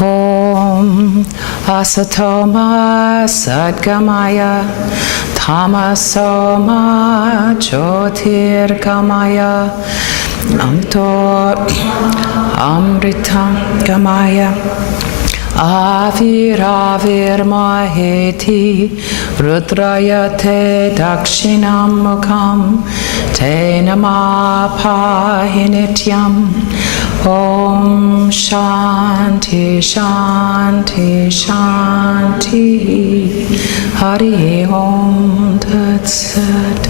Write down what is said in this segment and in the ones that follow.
Om Asatoma Sadgamaya Tamasoma Jyotirgamaya Amto Amritam Gamaya Aviravir Maheti Rudrayate Dakshinam Mukham Te Namapahi Om Shanti Shanti Shanti Hari Om Tat Sat.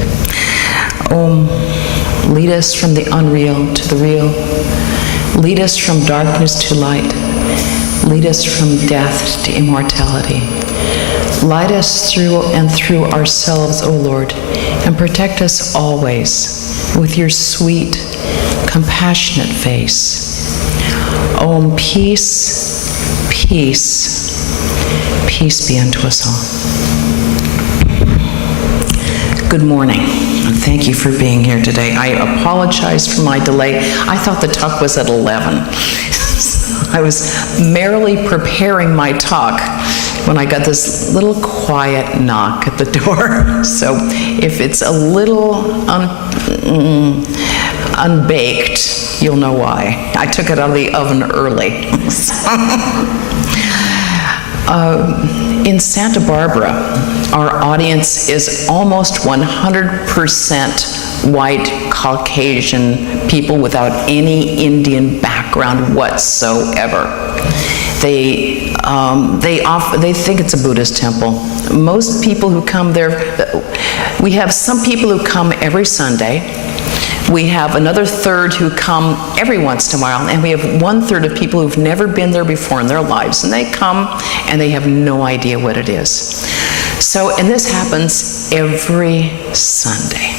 Om, lead us from the unreal to the real. Lead us from darkness to light. Lead us from death to immortality. Light us through and through ourselves, O Lord, and protect us always with your sweet, compassionate face. Om, peace, peace, peace be unto us all. Good morning, and thank you for being here today. I apologize for my delay. I thought the talk was at 11. I was merrily preparing my talk when I got this little quiet knock at the door. So if it's a little unbaked, you'll know why. I took it out of the oven early. In Santa Barbara, our audience is almost 100% white Caucasian people without any Indian background whatsoever. They think it's a Buddhist temple. Most people who come there, we have some people who come every Sunday. We have another third who come every once in a while, and we have 1/3 of people who've never been there before in their lives, and they come and they have no idea what it is. So, and this happens every Sunday.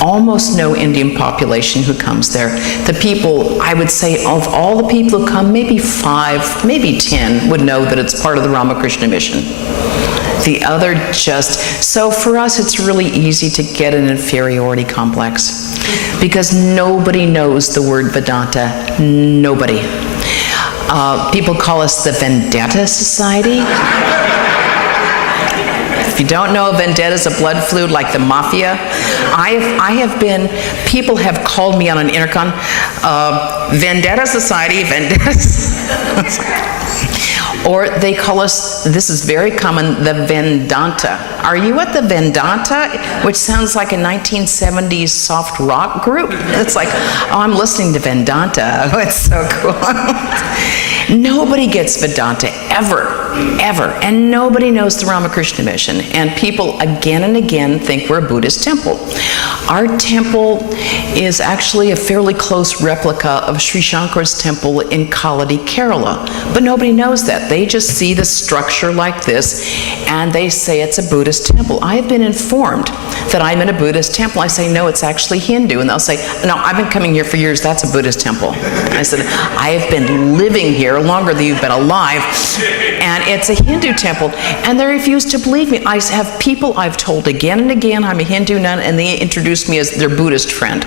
Almost no Indian population who comes there. The people, I would say, of all the people who come, maybe 5, maybe 10 would know that it's part of the Ramakrishna mission. The other so for us it's really easy to get an inferiority complex because nobody knows the word Vedanta, nobody. People call us the Vedanta Society. If you don't know, vendetta is a blood fluid like the mafia. People have called me on an intercom, Vendetta Society, Vendetta. Or they call us, this is very common, the Vedanta. Are you at the Vedanta? Which sounds like a 1970s soft rock group. It's like, oh, I'm listening to Vedanta. Oh, it's so cool. Nobody gets Vedanta, ever. And nobody knows the Ramakrishna mission. And people again and again think we're a Buddhist temple. Our temple is actually a fairly close replica of Sri Shankara's temple in Kaladi, Kerala. But nobody knows that. They just see the structure like this, and they say it's a Buddhist temple. I have been informed that I'm in a Buddhist temple. I say, no, it's actually Hindu. And they'll say, no, I've been coming here for years. That's a Buddhist temple. I said, I have been living here longer than you've been alive, and it's a Hindu temple. And they refuse to believe me. I have people I've told again and again I'm a Hindu nun, and they introduce me as their Buddhist friend.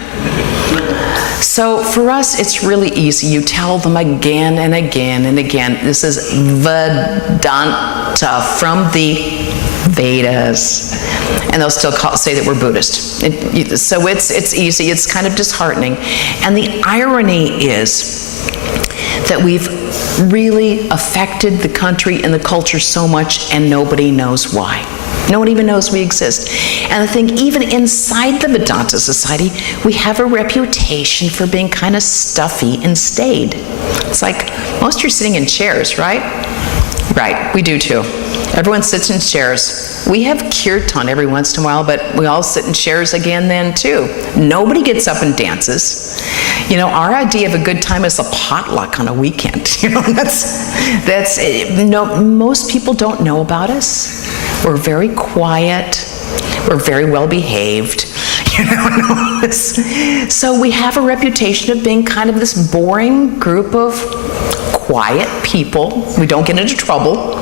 So for us, it's really easy. You tell them again and again and again, this is Vedanta from the Vedas. And they'll still say that we're Buddhist. So it's easy, it's kind of disheartening. And the irony is that we've really affected the country and the culture so much, and nobody knows why. No one even knows we exist. And I think even inside the Vedanta Society, we have a reputation for being kind of stuffy and staid. It's like, most of you are sitting in chairs, right? Right, we do too. Everyone sits in chairs. We have kirtan every once in a while, but we all sit in chairs again then too. Nobody gets up and dances. You know, our idea of a good time is a potluck on a weekend. You know, most people don't know about us. We're very quiet. We're very well behaved. You know, so we have a reputation of being kind of this boring group of quiet people. We don't get into trouble.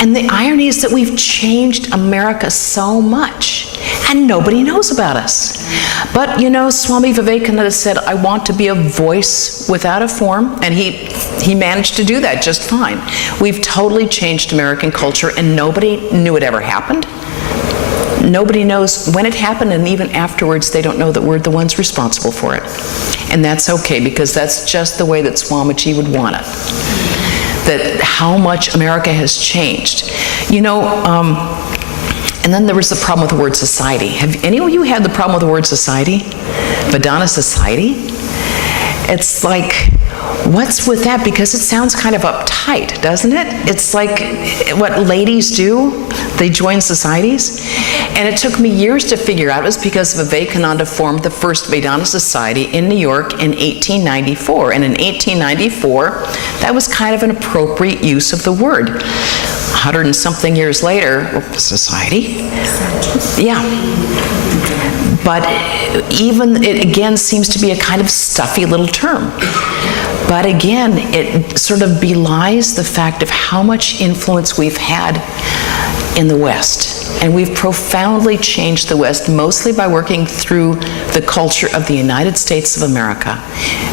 And the irony is that we've changed America so much. and nobody knows about us. But you know, Swami Vivekananda said, I want to be a voice without a form, and he managed to do that just fine. We've totally changed American culture, and nobody knew it ever happened. Nobody knows when it happened, and even afterwards they don't know that we're the ones responsible for it. And that's okay, because that's just the way that Swamiji would want it. That how much America has changed. You know, and then there was the problem with the word society. Have any of you had the problem with the word society? Vedanta Society? It's like, what's with that? Because it sounds kind of uptight, doesn't it? It's like what ladies do. They join societies. And it took me years to figure out it was because Vivekananda formed the first Vedanta Society in New York in 1894. And in 1894, that was kind of an appropriate use of the word. 100 and something years later, society? Yeah. But even it again seems to be a kind of stuffy little term. But again, it sort of belies the fact of how much influence we've had in the West. And we've profoundly changed the West, mostly by working through the culture of the United States of America,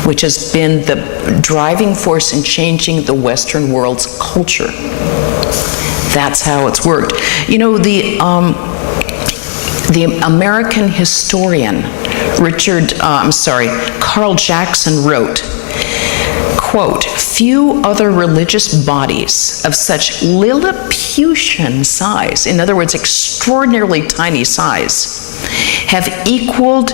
which has been the driving force in changing the Western world's culture. That's how it's worked. You know, the American historian Carl Jackson wrote, quote, few other religious bodies of such Lilliputian size, in other words, extraordinarily tiny size, have equaled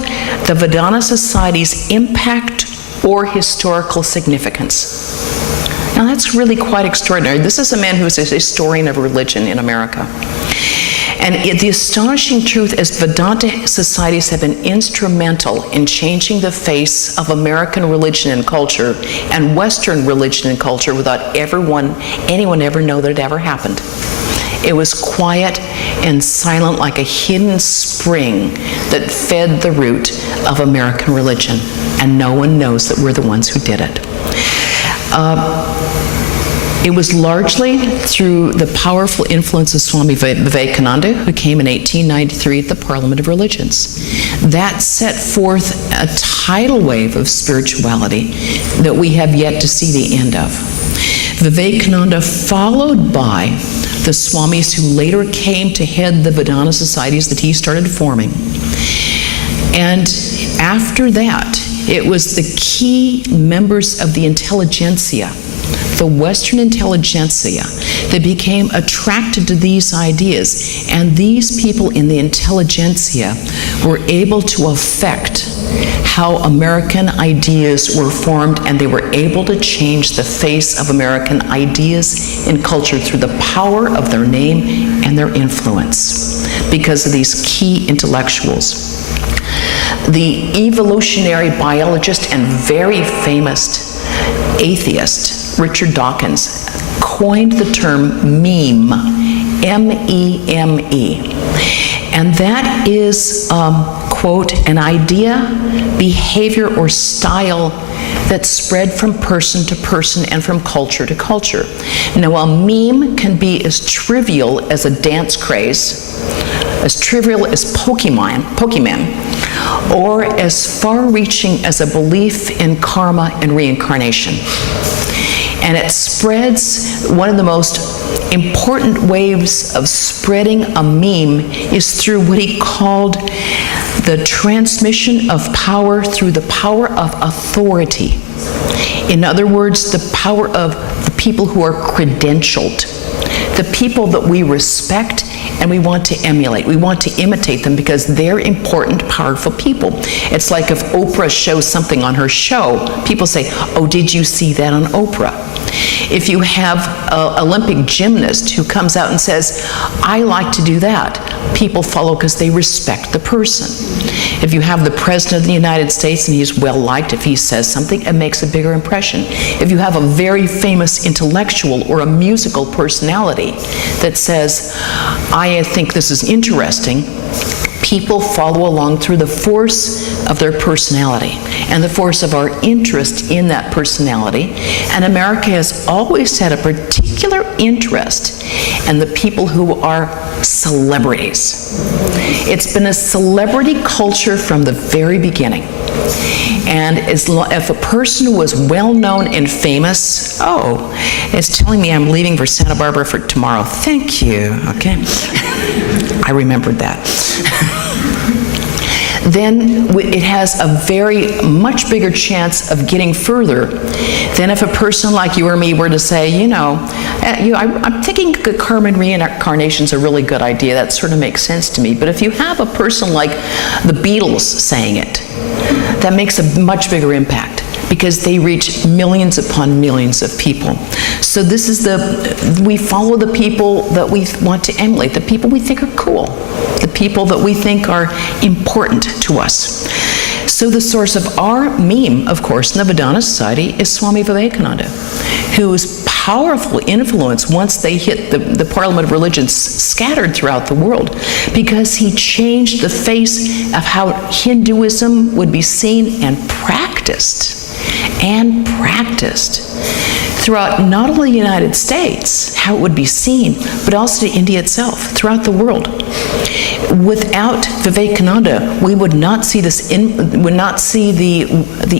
the Vedanta Society's impact or historical significance. Now that's really quite extraordinary. This is a man who's a historian of religion in America. And the astonishing truth is Vedanta societies have been instrumental in changing the face of American religion and culture and Western religion and culture without anyone ever know that it ever happened. It was quiet and silent like a hidden spring that fed the root of American religion, and no one knows that we're the ones who did it. It was largely through the powerful influence of Swami Vivekananda, who came in 1893 at the Parliament of Religions. That set forth a tidal wave of spirituality that we have yet to see the end of. Vivekananda, followed by the Swamis who later came to head the Vedanta Societies that he started forming. And after that, it was the key members of the intelligentsia, the Western intelligentsia, that became attracted to these ideas. And these people in the intelligentsia were able to affect how American ideas were formed, and they were able to change the face of American ideas and culture through the power of their name and their influence because of these key intellectuals. The evolutionary biologist and very famous atheist, Richard Dawkins, coined the term meme, M-E-M-E. And that is, quote, an idea, behavior, or style that spread from person to person and from culture to culture. Now, a meme can be as trivial as a dance craze, as trivial as Pokemon, or as far-reaching as a belief in karma and reincarnation. And it spreads, one of the most important waves of spreading a meme is through what he called the transmission of power through the power of authority. In other words, the power of the people who are credentialed, the people that we respect and we want to emulate. We want to imitate them because they're important, powerful people. It's like if Oprah shows something on her show, people say, oh, did you see that on Oprah? If you have an Olympic gymnast who comes out and says, I like to do that, people follow because they respect the person. If you have the President of the United States and he's well-liked, if he says something, it makes a bigger impression. If you have a very famous intellectual or a musical personality that says, I think this is interesting, people follow along through the force of their personality and the force of our interest in that personality. And America has always had a particular interest in the people who are celebrities. It's been a celebrity culture from the very beginning. And if a person was well-known and famous, oh, it's telling me I'm leaving for Santa Barbara for tomorrow. Thank you, okay? I remembered that. Then it has a much bigger chance of getting further than if a person like you or me were to say, I'm thinking Carmen reincarnation's a really good idea. That sort of makes sense to me. But if you have a person like the Beatles saying it, that makes a much bigger impact, because they reach millions upon millions of people. So this is we follow the people that we want to emulate, the people we think are cool, the people that we think are important to us. So the source of our meme, of course, in the Vedanta Society is Swami Vivekananda, whose powerful influence, once they hit the Parliament of Religions, scattered throughout the world, because he changed the face of how Hinduism would be seen and practiced throughout not only the United States, how it would be seen, but also to India itself, throughout the world. Without Vivekananda, we would not see the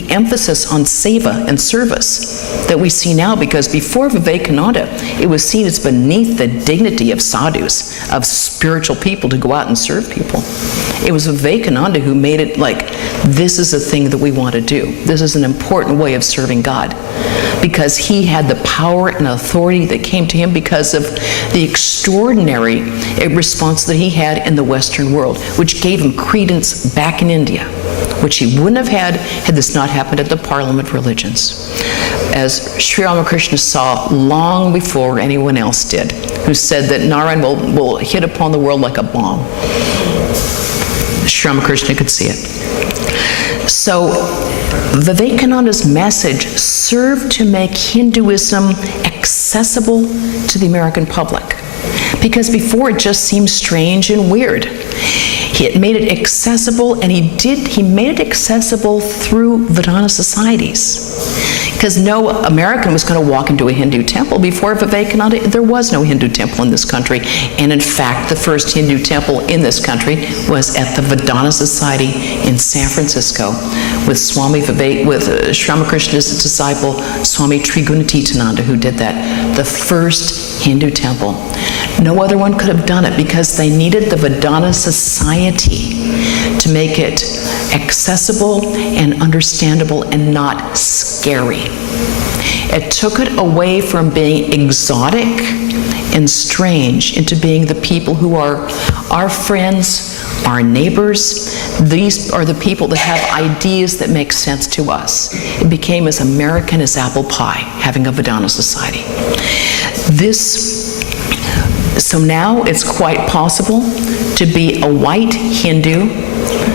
emphasis on seva and service that we see now, because before Vivekananda, it was seen as beneath the dignity of sadhus, of spiritual people, to go out and serve people. It was Vivekananda who made it like, this is a thing that we want to do. This is an important way of serving God, because he had the power and authority that came to him because of the extraordinary response that he had in the Western world, which gave him credence back in India, which he wouldn't have had this not happened at the Parliament of Religions. As Sri Ramakrishna saw long before anyone else did, who said that Narayan will hit upon the world like a bomb. Sri Ramakrishna could see it. So Vivekananda's message served to make Hinduism accessible to the American public, because before it just seemed strange and weird. He made it accessible, and he made it accessible through Vedanta Societies, because no American was going to walk into a Hindu temple. Before Vivekananda, there was no Hindu temple in this country, and in fact, the first Hindu temple in this country was at the Vedanta Society in San Francisco, with with Sri Ramakrishna's disciple, Swami Tyagananda, who did that, the first Hindu temple. No other one could have done it, because they needed the Vedanta Society to make it accessible and understandable and not scary. It took it away from being exotic and strange into being the people who are our friends, our neighbors. These are the people that have ideas that make sense to us. It became as American as apple pie, having a Vedanta Society. So now it's quite possible to be a white Hindu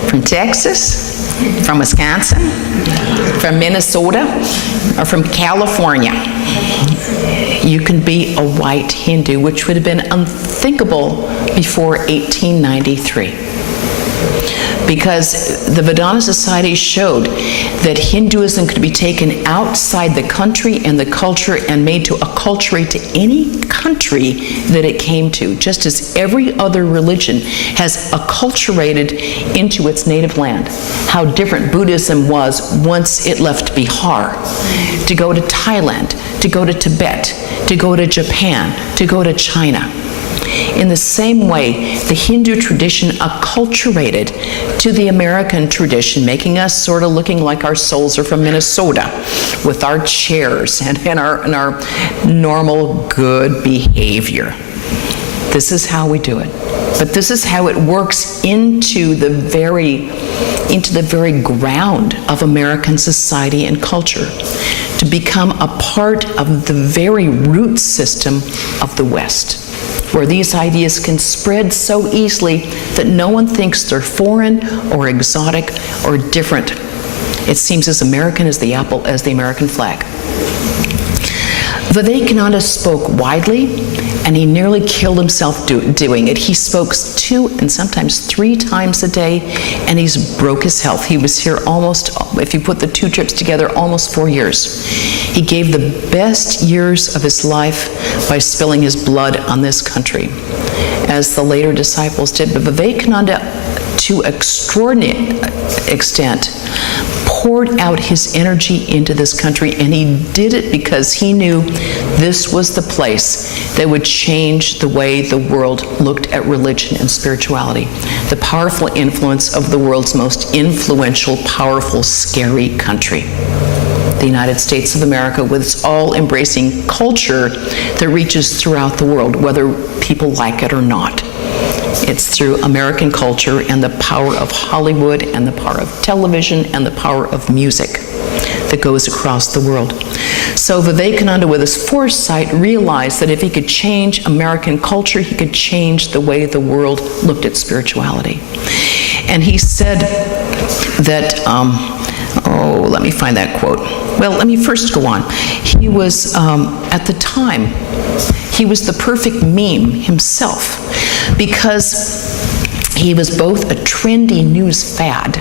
from Texas, from Wisconsin, from Minnesota, or from California. You can be a white Hindu, which would have been unthinkable before 1893. Because the Vedanta Society showed that Hinduism could be taken outside the country and the culture and made to acculturate to any country that it came to, just as every other religion has acculturated into its native land. How different Buddhism was once it left Bihar, to go to Thailand, to go to Tibet, to go to Japan, to go to China. In the same way, the Hindu tradition acculturated to the American tradition, making us sort of looking like our souls are from Minnesota, with our chairs and our normal good behavior. This is how we do it. But this is how it works into the very ground of American society and culture, to become a part of the very root system of the West, where these ideas can spread so easily that no one thinks they're foreign or exotic or different. It seems as American as the apple, as the American flag. Vivekananda spoke widely, and he nearly killed himself doing it. He spoke 2 and sometimes 3 times a day, and he's broke his health. He was here almost, if you put the 2 trips together, almost 4 years. He gave the best years of his life by spilling his blood on this country. as the later disciples did. But Vivekananda, to extraordinary extent, poured out his energy into this country, and he did it because he knew this was the place that would change the way the world looked at religion and spirituality. The powerful influence of the world's most influential, powerful, scary country. The United States of America, with its all-embracing culture that reaches throughout the world, whether people like it or not. It's through American culture and the power of Hollywood and the power of television and the power of music that goes across the world. So Vivekananda, with his foresight, realized that if he could change American culture, he could change the way the world looked at spirituality. And he said that, let me find that quote. Well, let me first go on. He was, at the time, he was the perfect meme himself, because he was both a trendy news fad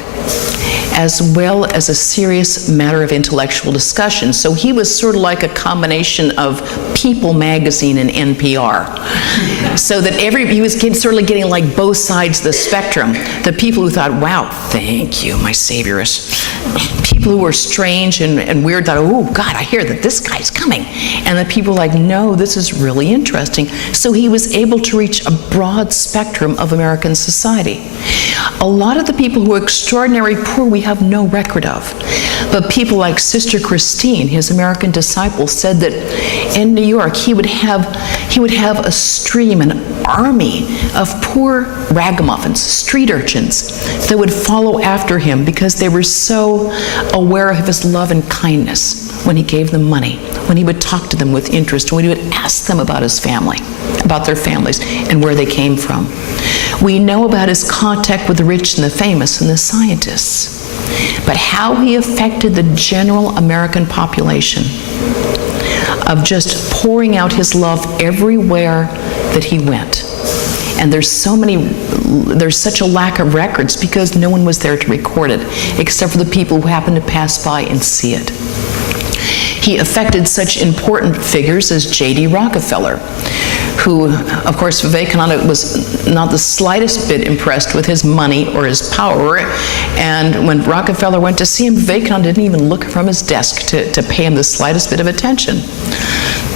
as well as a serious matter of intellectual discussion. So he was sort of like a combination of People magazine and NPR. So that he was sort of getting like both sides of the spectrum. The people who thought, wow, thank you, my savioress. People who were strange and weird thought, oh God, I hear that this guy's coming. And the people were like, no, this is really interesting. So he was able to reach a broad spectrum of American society. A lot of the people who were extraordinarily poor, we have no record of. But people like Sister Christine, his American disciple, said that in New York he would have a stream, an army of poor ragamuffins, street urchins, that would follow after him because they were so aware of his love and kindness when he gave them money, when he would talk to them with interest, when he would ask them about his family, about their families, and where they came from. We know about his contact with the rich and the famous and the scientists, but how he affected the general American population, of just pouring out his love everywhere that he went. And there's such a lack of records because no one was there to record it, except for the people who happened to pass by and see it. He affected such important figures as J.D. Rockefeller, who, of course, Vivekananda was not the slightest bit impressed with his money or his power. And when Rockefeller went to see him, Vivekananda didn't even look from his desk to pay him the slightest bit of attention.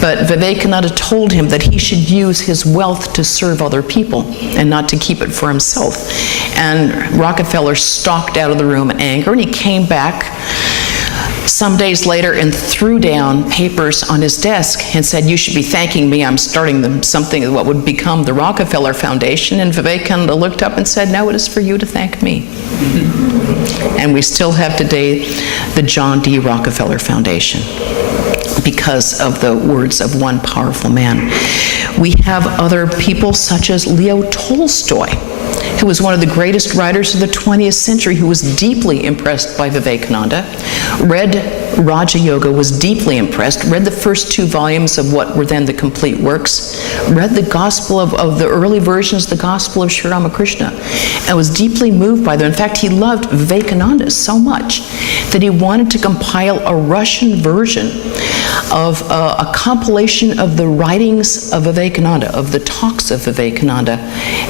But Vivekananda told him that he should use his wealth to serve other people and not to keep it for himself. And Rockefeller stalked out of the room in anger, and he came back some days later and threw down papers on his desk and said, you should be thanking me, I'm starting something what would become the Rockefeller Foundation. And Vivekananda looked up and said, no, it is for you to thank me. And we still have today the John D. Rockefeller Foundation, because of the words of one powerful man. We have other people such as Leo Tolstoy, who was one of the greatest writers of the 20th century, who was deeply impressed by Vivekananda, read Raja Yoga, was deeply impressed, read the first 2 volumes of what were then the complete works, read the gospel of the early versions, the gospel of Sri Ramakrishna, and was deeply moved by them. In fact, he loved Vivekananda so much that he wanted to compile a Russian version of a compilation of the writings of Vivekananda, of the talks of Vivekananda,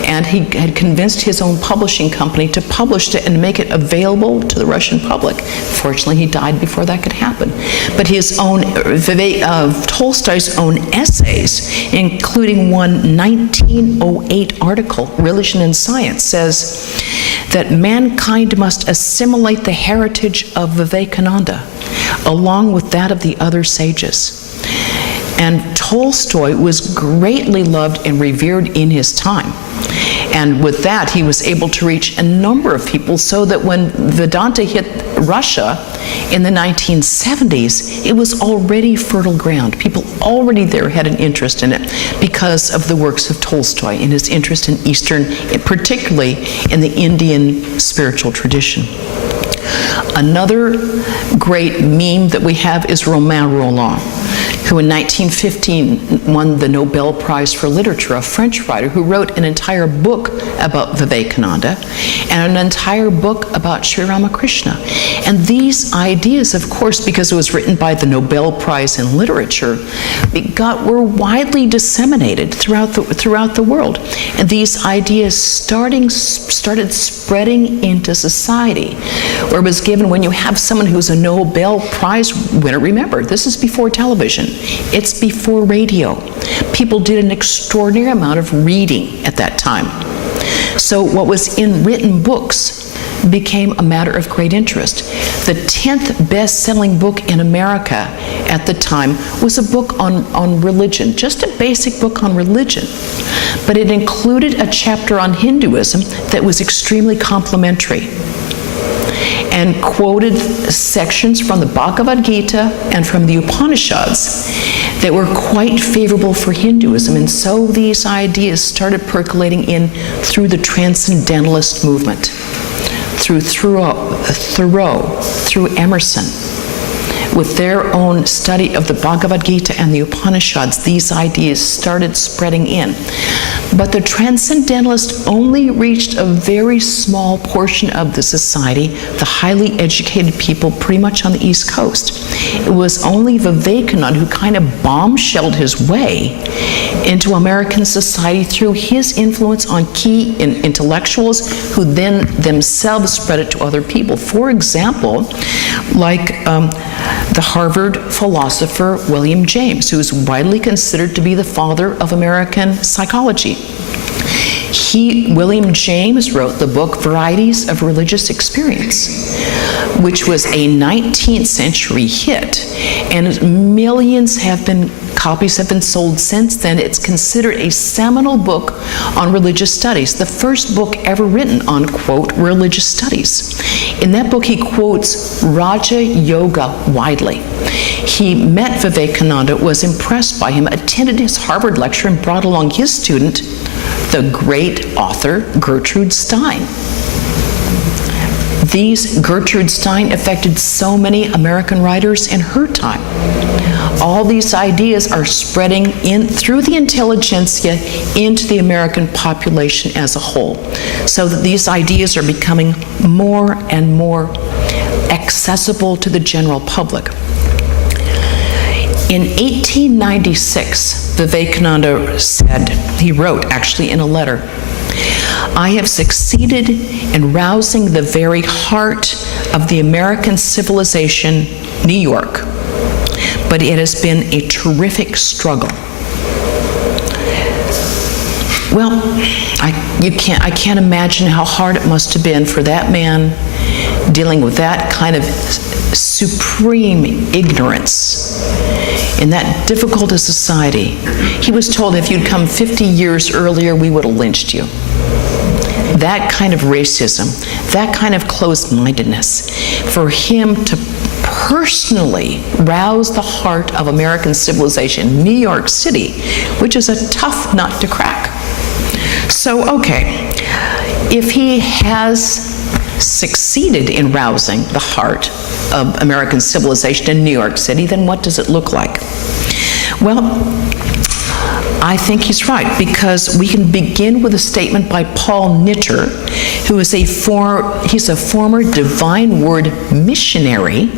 and he had convinced his own publishing company to publish it and make it available to the Russian public. Fortunately, he died before that could happen. But his own, Tolstoy's own essays, including one 1908 article, Religion and Science, says that mankind must assimilate the heritage of Vivekananda along with that of the other sages. And Tolstoy was greatly loved and revered in his time. And with that, he was able to reach a number of people, so that when Vedanta hit Russia in the 1970s, it was already fertile ground. People already there had an interest in it because of the works of Tolstoy and his interest in Eastern, particularly in the Indian spiritual tradition. Another great meme that we have is Romain Rolland. who in 1915 won the Nobel Prize for Literature, a French writer who wrote an entire book about Vivekananda and an entire book about Sri Ramakrishna. And these ideas, of course, because it was written by the Nobel Prize in Literature, were widely disseminated throughout the world. And these ideas started spreading into society, where it was given when you have someone who's a Nobel Prize winner. Remember, this is before television. It's before radio. People did an extraordinary amount of reading at that time. So what was in written books became a matter of great interest. The 10th best-selling book in America at the time was a book on religion, just a basic book on religion. But it included a chapter on Hinduism that was extremely complimentary and quoted sections from the Bhagavad Gita and from the Upanishads that were quite favorable for Hinduism. And so these ideas started percolating in through the Transcendentalist movement, through Thoreau, through Emerson. With their own study of the Bhagavad Gita and the Upanishads, these ideas started spreading in. But the Transcendentalists only reached a very small portion of the society, the highly educated people pretty much on the East Coast. It was only Vivekananda who kind of bombshelled his way into American society through his influence on key intellectuals who then themselves spread it to other people. For example, like the Harvard philosopher William James, who is widely considered to be the father of American psychology. William James wrote the book Varieties of Religious Experience, which was a 19th century hit, and millions copies have been sold since then. It's considered a seminal book on religious studies, the first book ever written on, quote, religious studies. In that book, he quotes Raja Yoga widely. He met Vivekananda, was impressed by him, attended his Harvard lecture, and brought along his student, the great author Gertrude Stein. Gertrude Stein affected so many American writers in her time. All these ideas are spreading in through the intelligentsia into the American population as a whole, so that these ideas are becoming more and more accessible to the general public. In 1896, Vivekananda he wrote actually in a letter, "I have succeeded in rousing the very heart of the American civilization, New York, but it has been a terrific struggle." Well, I can't imagine how hard it must have been for that man dealing with that kind of supreme ignorance in that difficult a society. He was told if you'd come 50 years earlier, we would have lynched you. That kind of racism, that kind of closed-mindedness, for him to personally rouse the heart of American civilization, New York City, which is a tough nut to crack. So, okay, if he has succeeded in rousing the heart of American civilization in New York City, then what does it look like? Well, I think he's right, because we can begin with a statement by Paul Nitter, who is he's a former Divine Word missionary,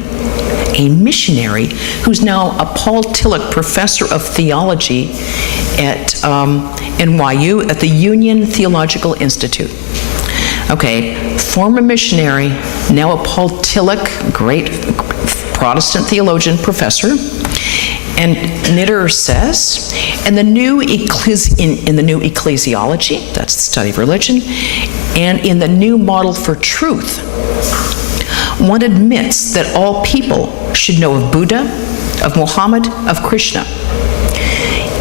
a missionary who's now a Paul Tillich Professor of Theology at NYU at the Union Theological Institute. Okay, former missionary, now a Paul Tillich, great Protestant theologian professor. And Nitter says, in the new ecclesiology, that's the study of religion, and in the new model for truth, one admits that all people should know of Buddha, of Muhammad, of Krishna.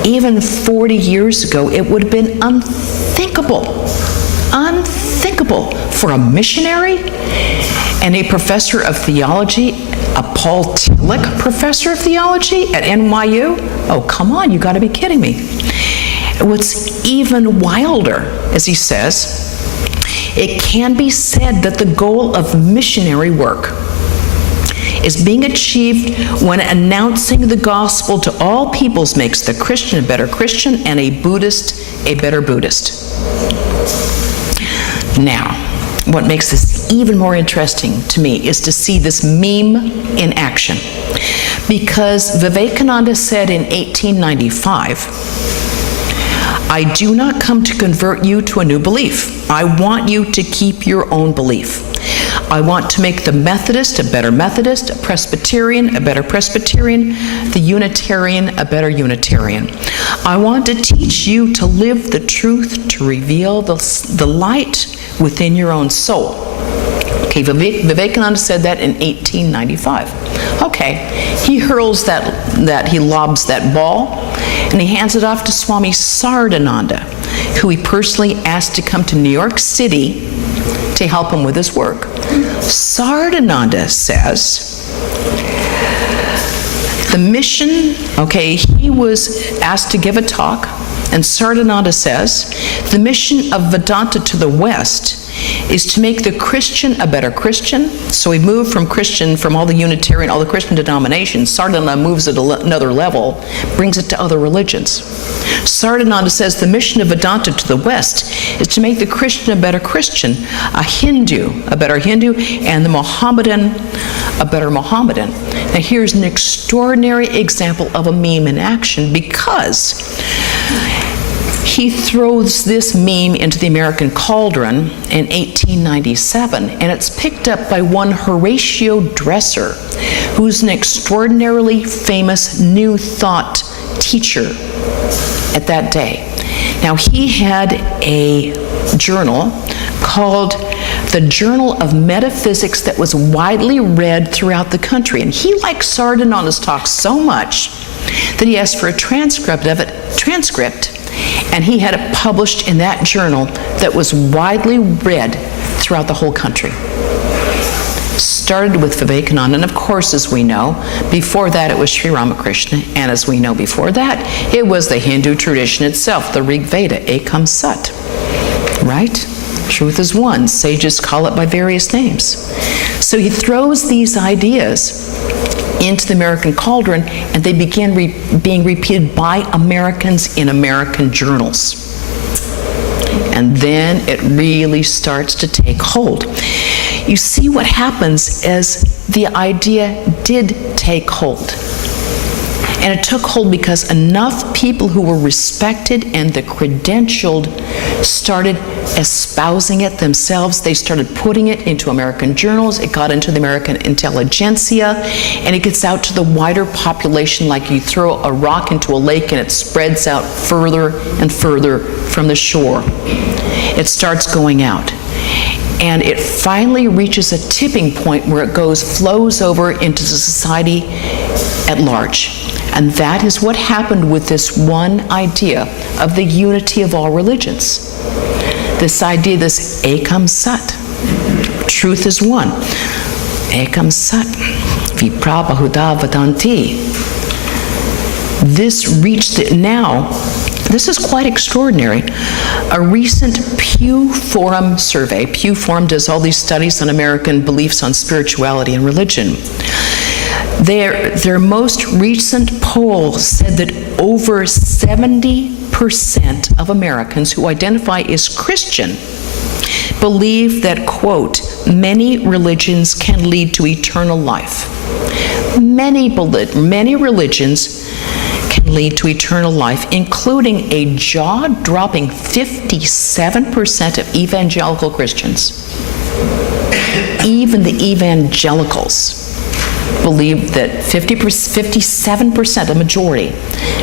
Even 40 years ago, it would have been unthinkable for a missionary and a professor of theology, a Paul Tillich professor of theology at NYU? Oh, come on, you gotta be kidding me. What's even wilder, as he says, it can be said that the goal of missionary work is being achieved when announcing the gospel to all peoples makes the Christian a better Christian and a Buddhist a better Buddhist. Now, what makes this even more interesting to me is to see this meme in action. Because Vivekananda said in 1895, "I do not come to convert you to a new belief. I want you to keep your own belief. I want to make the Methodist a better Methodist, a Presbyterian a better Presbyterian, the Unitarian a better Unitarian. I want to teach you to live the truth, to reveal the light within your own soul." Okay, Vivekananda said that in 1895. Okay, he hurls he lobs that ball, and he hands it off to Swami Saradananda, who he personally asked to come to New York City to help him with his work. Saradananda says, the mission, okay, he was asked to give a talk, and Saradananda says, the mission of Vedanta to the West is to make the Christian a better Christian. So we move from all the Unitarian, all the Christian denominations. Saradananda moves it another level, brings it to other religions. Saradananda says the mission of Vedanta to the West is to make the Christian a better Christian, a Hindu a better Hindu, and the Mohammedan a better Mohammedan. Now here's an extraordinary example of a meme in action, because he throws this meme into the American cauldron in 1897, and it's picked up by one Horatio Dresser, who's an extraordinarily famous New Thought teacher at that day. Now, he had a journal called the Journal of Metaphysics that was widely read throughout the country, and he liked Saradananda's talk so much that he asked for a transcript of it, and he had it published in that journal that was widely read throughout the whole country. Started with Vivekananda, and of course, as we know, before that it was Sri Ramakrishna, and as we know before that, it was the Hindu tradition itself, the Rig Veda, Ekam Sat, right? Truth is one. Sages call it by various names. So he throws these ideas into the American cauldron, and they begin being repeated by Americans in American journals. And then it really starts to take hold. You see, what happens is the idea did take hold. And it took hold because enough people who were respected and the credentialed started espousing it themselves. They started putting it into American journals. It got into the American intelligentsia, and it gets out to the wider population like you throw a rock into a lake and it spreads out further and further from the shore. It starts going out. And it finally reaches a tipping point where it flows over into the society at large. And that is what happened with this one idea of the unity of all religions. This idea, this Ekam Sat, truth is one. Ekam Sat, Viprabahuda Vadanti. This reached it now. This is quite extraordinary. A recent Pew Forum survey, Pew Forum does all these studies on American beliefs on spirituality and religion. Their most recent poll said that over 70% of Americans who identify as Christian believe that, quote, many religions can lead to eternal life. Many religions can lead to eternal life, including a jaw-dropping 57% of evangelical Christians. Even the evangelicals believe that 57%, a majority,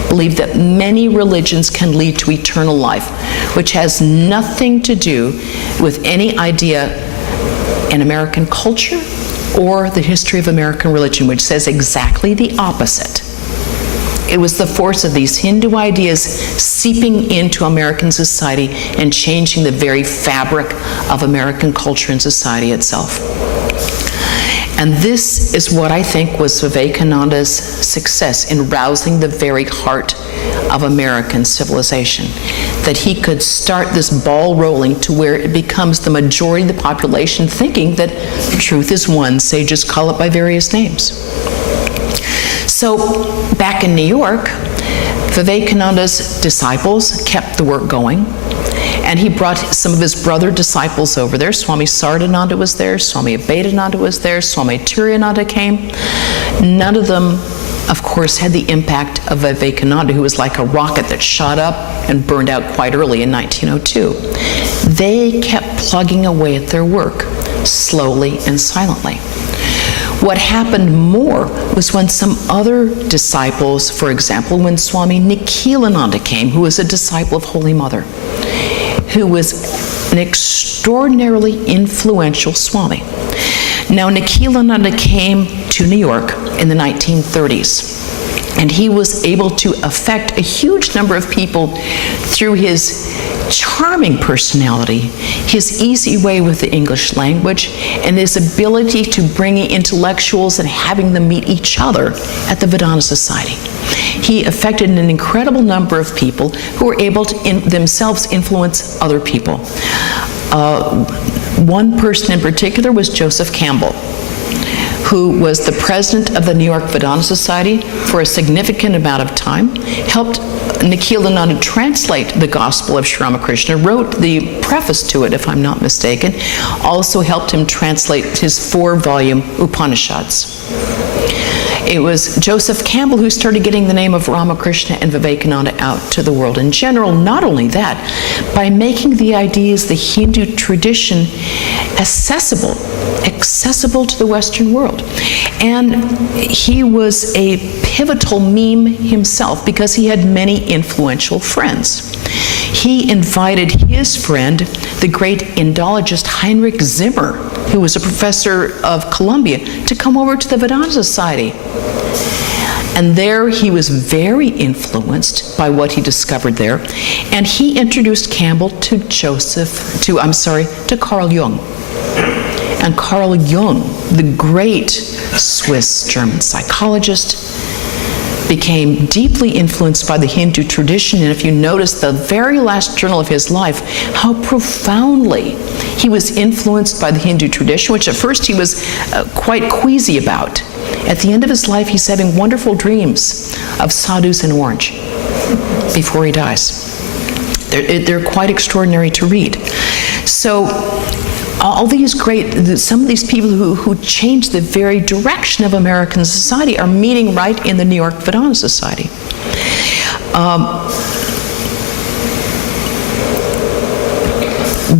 believe that many religions can lead to eternal life, which has nothing to do with any idea in American culture or the history of American religion, which says exactly the opposite. It was the force of these Hindu ideas seeping into American society and changing the very fabric of American culture and society itself. And this is what I think was Vivekananda's success in rousing the very heart of American civilization, that he could start this ball rolling to where it becomes the majority of the population thinking that truth is one, sages call it by various names. So back in New York, Vivekananda's disciples kept the work going, and he brought some of his brother disciples over there. Swami Sarada was there, Swami Vivekananda was there, Swami Tyagananda came. None of them, of course, had the impact of Vivekananda, who was like a rocket that shot up and burned out quite early in 1902. They kept plugging away at their work, slowly and silently. What happened more was when some other disciples, for example, when Swami Nikhilananda came, who was a disciple of Holy Mother, who was an extraordinarily influential Swami. Now, Nikhilananda came to New York in the 1930s, and he was able to affect a huge number of people through his charming personality, his easy way with the English language, and his ability to bring in intellectuals and having them meet each other at the Vedanta Society. He affected an incredible number of people who were able to themselves influence other people. One person in particular was Joseph Campbell, who was the president of the New York Vedanta Society for a significant amount of time, helped Nikhilananda translate the Gospel of Sri Ramakrishna, wrote the preface to it, if I'm not mistaken, also helped him translate his 4-volume Upanishads. It was Joseph Campbell who started getting the name of Ramakrishna and Vivekananda out to the world in general. Not only that, by making the ideas, the Hindu tradition, accessible to the Western world. And he was a pivotal meme himself because he had many influential friends. He invited his friend, the great Indologist Heinrich Zimmer, who was a professor of Columbia, to come over to the Vedanta Society. And there he was very influenced by what he discovered there. And he introduced Campbell to Carl Jung. And Carl Jung, the great Swiss-German psychologist, became deeply influenced by the Hindu tradition. And if you notice the very last journal of his life, how profoundly he was influenced by the Hindu tradition, which at first he was quite queasy about. At the end of his life, he's having wonderful dreams of sadhus in orange before he dies. They're quite extraordinary to read. So all these some of these people who changed the very direction of American society are meeting right in the New York Vedanta Society.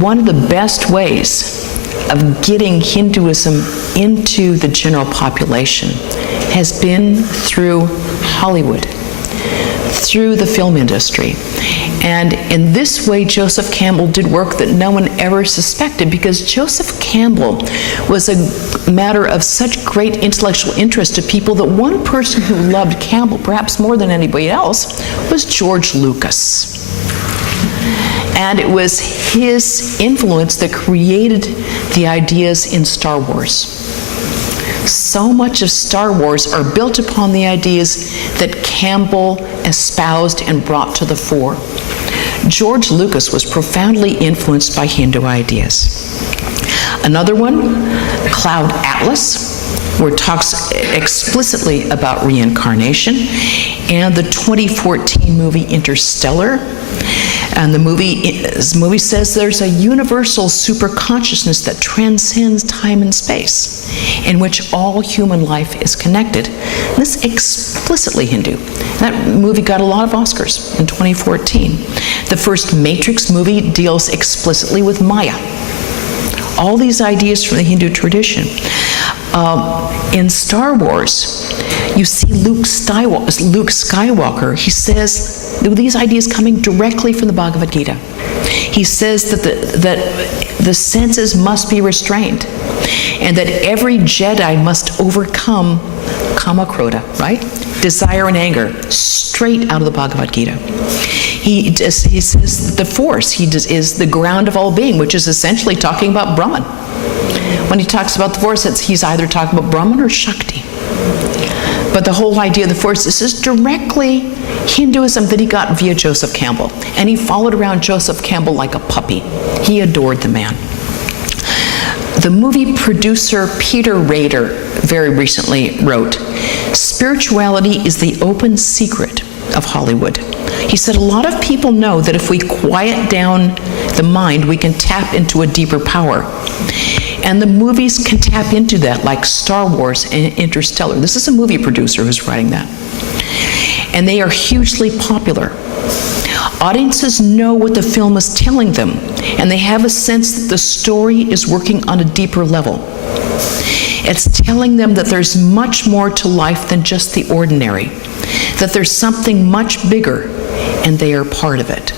One of the best ways of getting Hinduism into the general population has been through Hollywood, through the film industry. And in this way, Joseph Campbell did work that no one ever suspected, because Joseph Campbell was a matter of such great intellectual interest to people that one person who loved Campbell, perhaps more than anybody else, was George Lucas. And it was his influence that created the ideas in Star Wars. So much of Star Wars are built upon the ideas that Campbell espoused and brought to the fore. George Lucas was profoundly influenced by Hindu ideas. Another one, Cloud Atlas, where it talks explicitly about reincarnation, and the 2014 movie Interstellar. And the movie says there's a universal superconsciousness that transcends time and space, in which all human life is connected. And this is explicitly Hindu. That movie got a lot of Oscars in 2014. The first Matrix movie deals explicitly with Maya. All these ideas from the Hindu tradition. In Star Wars, you see Luke Skywalker. He says these ideas coming directly from the Bhagavad Gita. He says that the senses must be restrained, and that every Jedi must overcome kama krodha, right? Desire and anger, straight out of the Bhagavad Gita. He says the Force is the ground of all being, which is essentially talking about Brahman. when he talks about the force, he's either talking about Brahman or Shakti. But the whole idea of the force, this is directly Hinduism that he got via Joseph Campbell. And he followed around Joseph Campbell like a puppy. He adored the man. The movie producer Peter Rader very recently wrote, "Spirituality is the open secret of Hollywood." He said, a lot of people know that if we quiet down the mind, we can tap into a deeper power. And the movies can tap into that, like Star Wars and Interstellar. This is a movie producer who's writing that. And they are hugely popular. Audiences know what the film is telling them, and they have a sense that the story is working on a deeper level. It's telling them that there's much more to life than just the ordinary, that there's something much bigger, and they are part of it.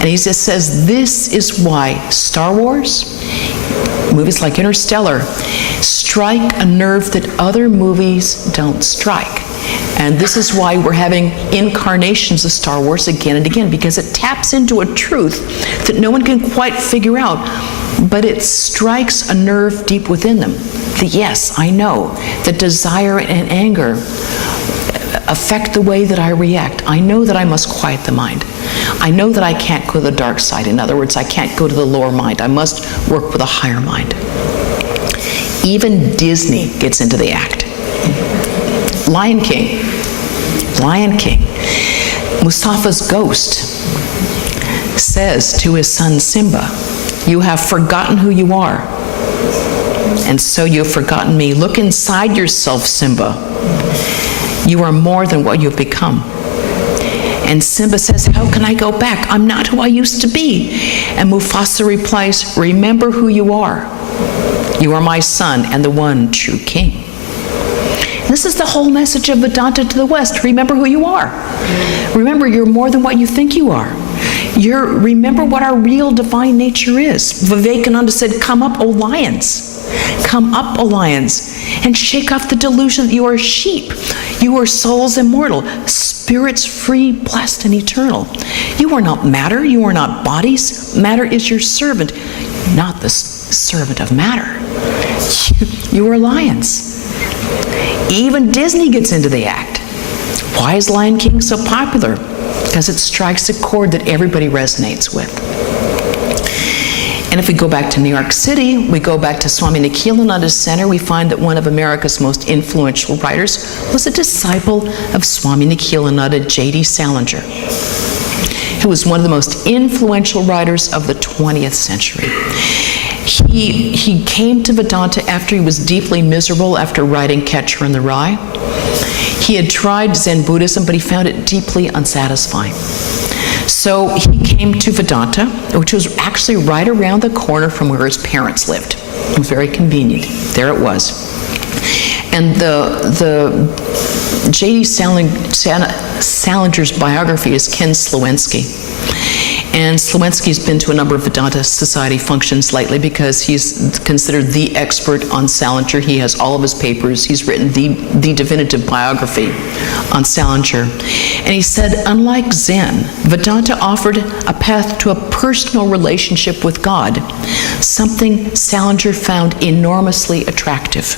And he just says, this is why Star Wars, movies like Interstellar, strike a nerve that other movies don't strike. And this is why we're having incarnations of Star Wars again and again, because it taps into a truth that no one can quite figure out, but it strikes a nerve deep within them. The yes, I know, that desire and anger affect the way that I react. I know that I must quiet the mind. I know that I can't go to the dark side. In other words, I can't go to the lower mind. I must work with a higher mind. Even Disney gets into the act. Lion King. Mustafa's ghost says to his son Simba, "You have forgotten who you are, and so you have forgotten me. Look inside yourself, Simba. You are more than what you've become." And Simba says, "How can I go back? I'm not who I used to be." And Mufasa replies, "Remember who you are. You are my son and the one true king." This is the whole message of Vedanta to the West. Remember who you are. Remember, you're more than what you think you are. Remember what our real divine nature is. Vivekananda said, "Come up, O lions. Come up, O lions, and shake off the delusion that you are sheep. You are souls immortal, spirits free, blessed, and eternal. You are not matter. You are not bodies. Matter is your servant, not the servant of matter. You are lions." Even Disney gets into the act. Why is Lion King so popular? Because it strikes a chord that everybody resonates with. And if we go back to New York City, we go back to Swami Nikhilananda's center, we find that one of America's most influential writers was a disciple of Swami Nikhilananda, J.D. Salinger, who was one of the most influential writers of the 20th century. He came to Vedanta after he was deeply miserable after writing Catcher in the Rye. He had tried Zen Buddhism, but he found it deeply unsatisfying. So he came to Vedanta, which was actually right around the corner from where his parents lived. It was very convenient. There it was. And the J.D. Salinger's biography is Ken Slowensky. And Slowensky's been to a number of Vedanta Society functions lately because he's considered the expert on Salinger. He has all of his papers. He's written the definitive biography on Salinger. And he said, unlike Zen, Vedanta offered a path to a personal relationship with God, something Salinger found enormously attractive.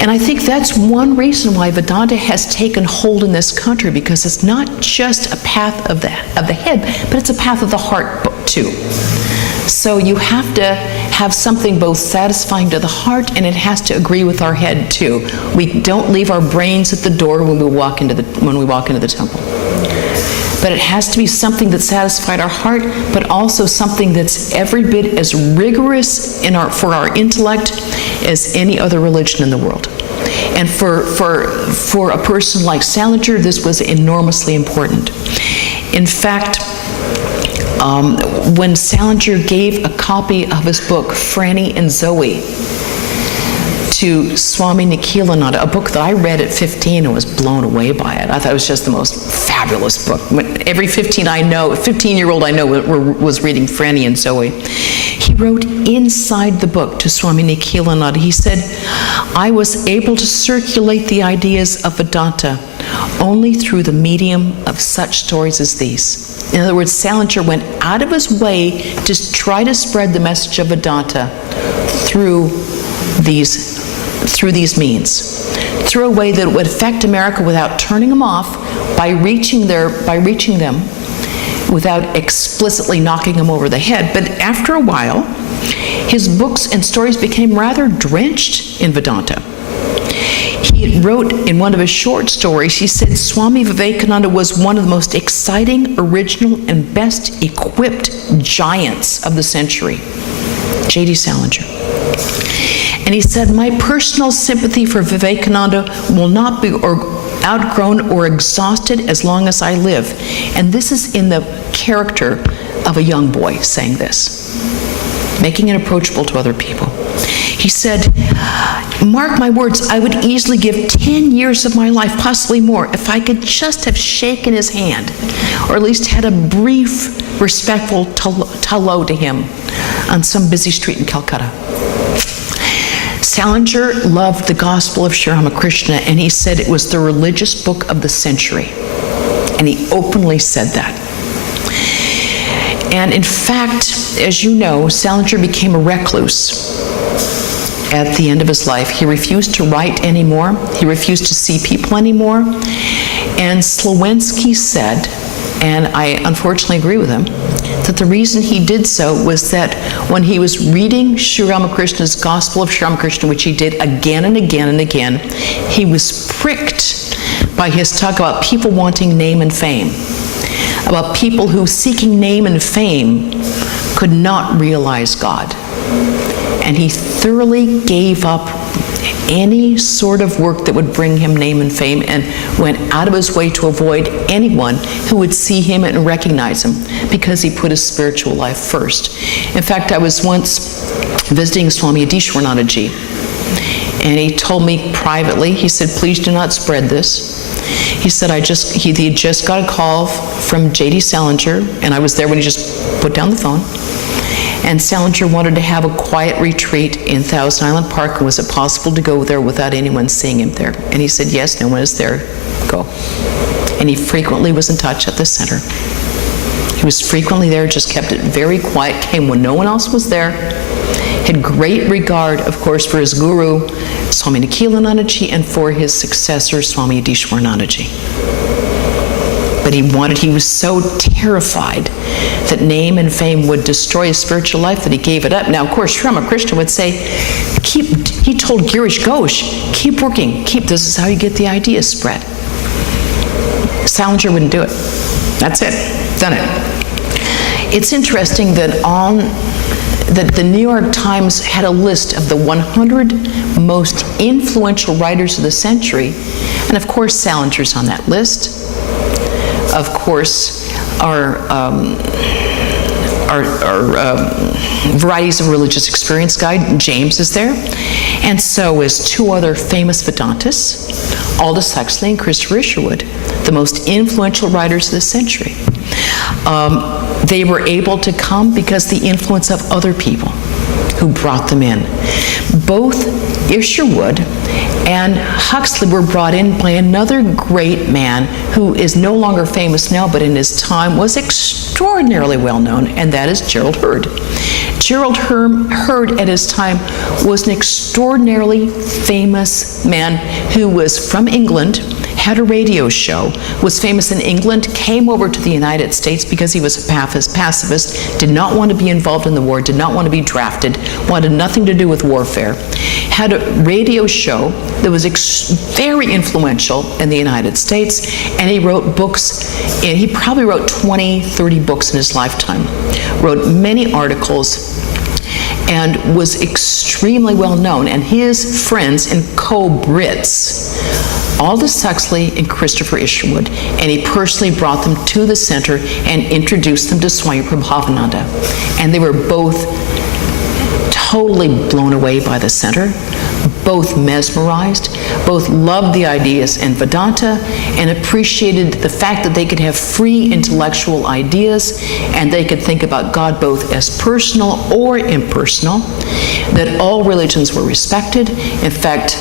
And I think that's one reason why Vedanta has taken hold in this country, because it's not just a path of the head, but it's a path of the heart too. So you have to have something both satisfying to the heart, and it has to agree with our head too. We don't leave our brains at the door when we walk into the temple. But it has to be something that satisfied our heart, but also something that's every bit as rigorous for our intellect as any other religion in the world. And for a person like Salinger, this was enormously important. In fact, when Salinger gave a copy of his book, Franny and Zoe, to Swami Nikhilananda, a book that I read at 15 and was blown away by it. I thought it was just the most fabulous book. Every 15-year-old I know was reading Franny and Zoe. He wrote inside the book to Swami Nikhilananda, he said, "I was able to circulate the ideas of Vedanta only through the medium of such stories as these." In other words, Salinger went out of his way to try to spread the message of Vedanta through these means, through a way that would affect America without turning them off, by reaching them without explicitly knocking them over the head. But after a while, his books and stories became rather drenched in Vedanta. He wrote in one of his short stories, he said, Swami Vivekananda was one of the most exciting, original, and best equipped giants of the century. J.D. Salinger. And he said, my personal sympathy for Vivekananda will not be outgrown or exhausted as long as I live. And this is in the character of a young boy saying this, making it approachable to other people. He said, mark my words, I would easily give 10 years of my life, possibly more, if I could just have shaken his hand, or at least had a brief, respectful hello to him on some busy street in Calcutta. Salinger loved the Gospel of Sri Ramakrishna, and he said it was the religious book of the century. And he openly said that. And in fact, as you know, Salinger became a recluse at the end of his life. He refused to write anymore. He refused to see people anymore. And Slowensky said, and I unfortunately agree with him, that the reason he did so was that when he was reading Sri Ramakrishna's Gospel of Sri Ramakrishna, which he did again and again and again, he was pricked by his talk about people wanting name and fame, about people who, seeking name and fame, could not realize God. And he thoroughly gave up any sort of work that would bring him name and fame, and went out of his way to avoid anyone who would see him and recognize him, because he put his spiritual life first. In fact, I was once visiting Swami Adishwaranandaji, and he told me privately, he said, please do not spread this. He said, he just got a call from J.D. Salinger, and I was there when he just put down the phone. And Salinger wanted to have a quiet retreat in Thousand Island Park, and was it possible to go there without anyone seeing him there? And he said, yes, no one is there, go. And he frequently was in touch at the center. He was frequently there, just kept it very quiet, came when no one else was there, had great regard, of course, for his guru, Swami Nikhilanandaji, and for his successor, Swami Adishwaranandaji. But he was so terrified that name and fame would destroy his spiritual life that he gave it up. Now, of course, Sri Ramakrishna would say, he told Girish Ghosh, keep working, this is how you get the idea spread. Salinger wouldn't do it. That's it, done it. It's interesting that the New York Times had a list of the 100 most influential writers of the century, and of course Salinger's on that list. Of course, our Varieties of Religious Experience guide, James, is there, and so is two other famous Vedantists, Aldous Huxley and Christopher Isherwood, the most influential writers of the century. They were able to come because the influence of other people who brought them in. Both Isherwood and Huxley were brought in by another great man who is no longer famous now, but in his time was extraordinarily well known, and that is Gerald Heard. Gerald Heard at his time was an extraordinarily famous man who was from England, had a radio show, was famous in England, came over to the United States because he was a pacifist, did not want to be involved in the war, did not want to be drafted, wanted nothing to do with warfare, had a radio show that was very influential in the United States, and he wrote books, and he probably wrote 20, 30 books in his lifetime, wrote many articles, and was extremely well known. And his friends and co-Brits, Aldous Huxley and Christopher Isherwood, and he personally brought them to the center and introduced them to Swami Prabhavananda. And they were both totally blown away by the center, both mesmerized, both loved the ideas in Vedanta, and appreciated the fact that they could have free intellectual ideas, and they could think about God both as personal or impersonal, that all religions were respected. In fact,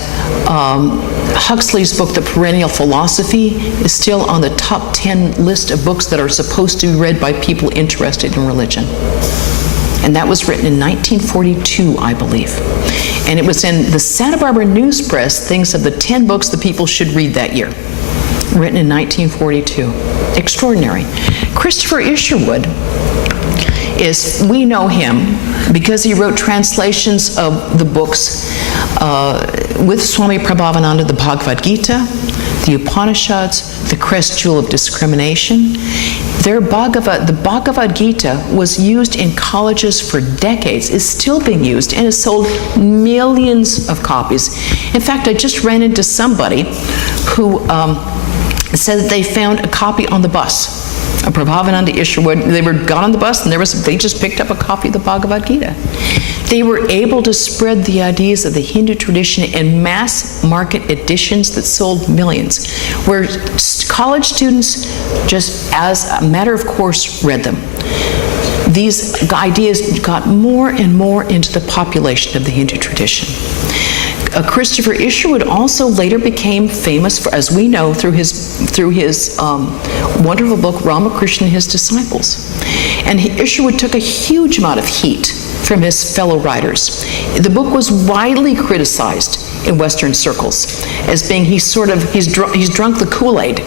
Huxley's book, The Perennial Philosophy, is still on the top 10 list of books that are supposed to be read by people interested in religion. And that was written in 1942, I believe. And it was in the Santa Barbara News Press, things of the 10 books the people should read that year. Written in 1942. Extraordinary. Christopher Isherwood we know him because he wrote translations of the books with Swami Prabhavananda, the Bhagavad Gita, the Upanishads, the Crest Jewel of Discrimination. The Bhagavad Gita was used in colleges for decades, is still being used, and has sold millions of copies. In fact, I just ran into somebody who said that they found a copy on the bus. A Prabhavananda Isherwood, they got on the bus and they just picked up a copy of the Bhagavad Gita. They were able to spread the ideas of the Hindu tradition in mass market editions that sold millions, where college students, just as a matter of course, read them. These ideas got more and more into the population of the Hindu tradition. Christopher Isherwood also later became famous, for, as we know, through his wonderful book, Ramakrishna and His Disciples. And Isherwood took a huge amount of heat from his fellow writers. The book was widely criticized in Western circles as being he's drunk the Kool-Aid.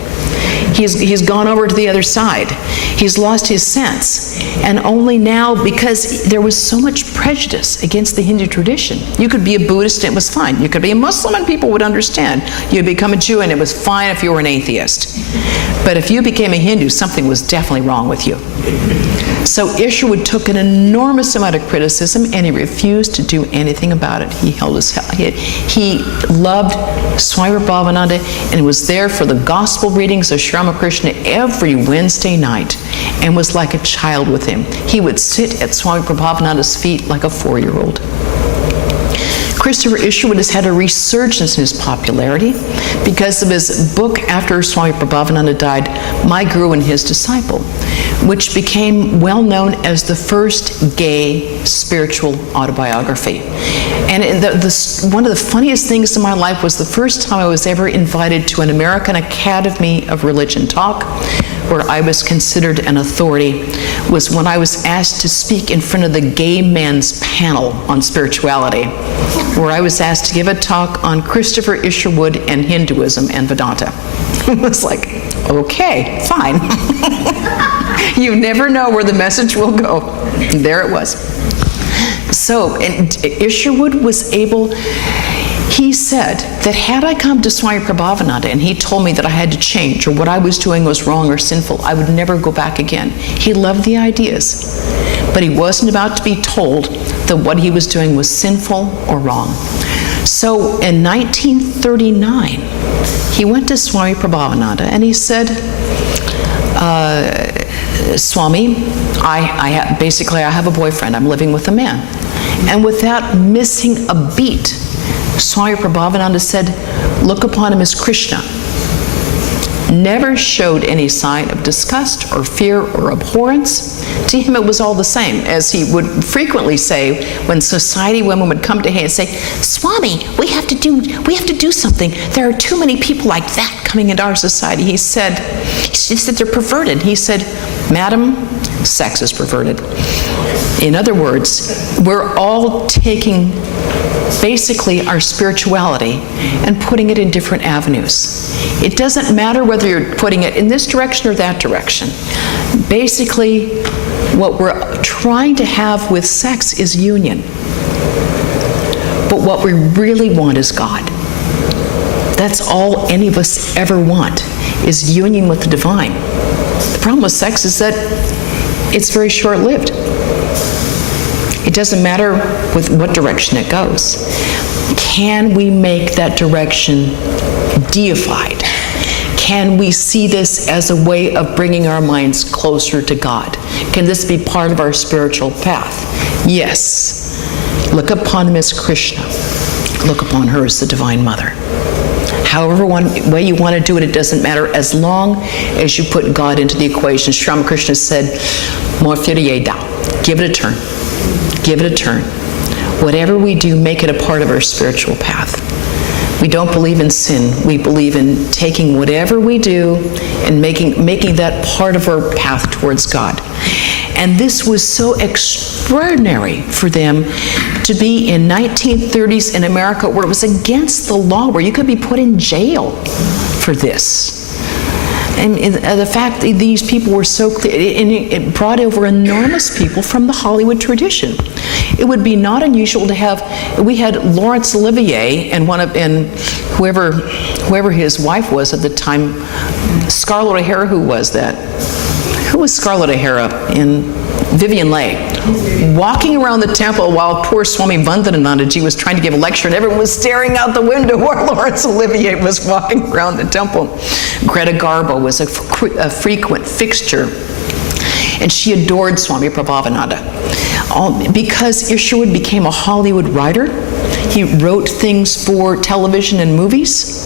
He's gone over to the other side. He's lost his sense. And only now, because there was so much prejudice against the Hindu tradition. You could be a Buddhist and it was fine. You could be a Muslim and people would understand. You'd become a Jew and it was fine if you were an atheist. But if you became a Hindu, something was definitely wrong with you. So Isherwood took an enormous amount of criticism and he refused to do anything about it. He loved Swami Prabhavananda and was there for the gospel readings of Sri Ramakrishna every Wednesday night and was like a child with him. He would sit at Swami Prabhavananda's feet like a 4-year-old. Christopher Isherwood has had a resurgence in his popularity because of his book after Swami Prabhavananda died, My Guru and His Disciple, which became well known as the first gay spiritual autobiography. And one of the funniest things in my life was the first time I was ever invited to an American Academy of Religion talk, where I was considered an authority, was when I was asked to speak in front of the gay men's panel on spirituality, where I was asked to give a talk on Christopher Isherwood and Hinduism and Vedanta. It was like, okay, fine. You never know where the message will go. There it was. So, and Isherwood was able, he said that had I come to Swami Prabhavananda and he told me that I had to change or what I was doing was wrong or sinful, I would never go back again. He loved the ideas, but he wasn't about to be told that what he was doing was sinful or wrong. So in 1939, he went to Swami Prabhavananda and he said, Swami, I have a boyfriend. I'm living with a man. And without missing a beat, Swami Prabhavananda said, look upon him as Krishna. Never showed any sign of disgust or fear or abhorrence. To him it was all the same, as he would frequently say when society women would come to him and say, Swami, we have to do something. There are too many people like that coming into our society. He said they're perverted. He said, Madam, sex is perverted. In other words, we're all taking basically our spirituality and putting it in different avenues. It doesn't matter whether you're putting it in this direction or that direction. Basically, what we're trying to have with sex is union. But what we really want is God. That's all any of us ever want, is union with the divine. The problem with sex is that it's very short-lived. It doesn't matter with what direction it goes. Can we make that direction deified? Can we see this as a way of bringing our minds closer to God? Can this be part of our spiritual path? Yes. Look upon him as Krishna. Look upon her as the Divine Mother. However way you want to do it, it doesn't matter, as long as you put God into the equation. Sri Ramakrishna said, give it a turn. Give it a turn. Whatever we do, make it a part of our spiritual path. We don't believe in sin. We believe in taking whatever we do and making that part of our path towards God. And this was so extraordinary for them to be in 1930s in America, where it was against the law, where you could be put in jail for this. And the fact that these people were so clear, and it brought over enormous people from the Hollywood tradition. It would be not unusual to have, we had Laurence Olivier and whoever his wife was at the time, Scarlett O'Hara, who was that? Who was Scarlett O'Hara in Vivian Leigh? Walking around the temple while poor Swami Vivekananda was trying to give a lecture, and everyone was staring out the window while Laurence Olivier was walking around the temple. Greta Garbo was a frequent fixture, and she adored Swami Prabhavananda. Because Isherwood became a Hollywood writer, he wrote things for television and movies.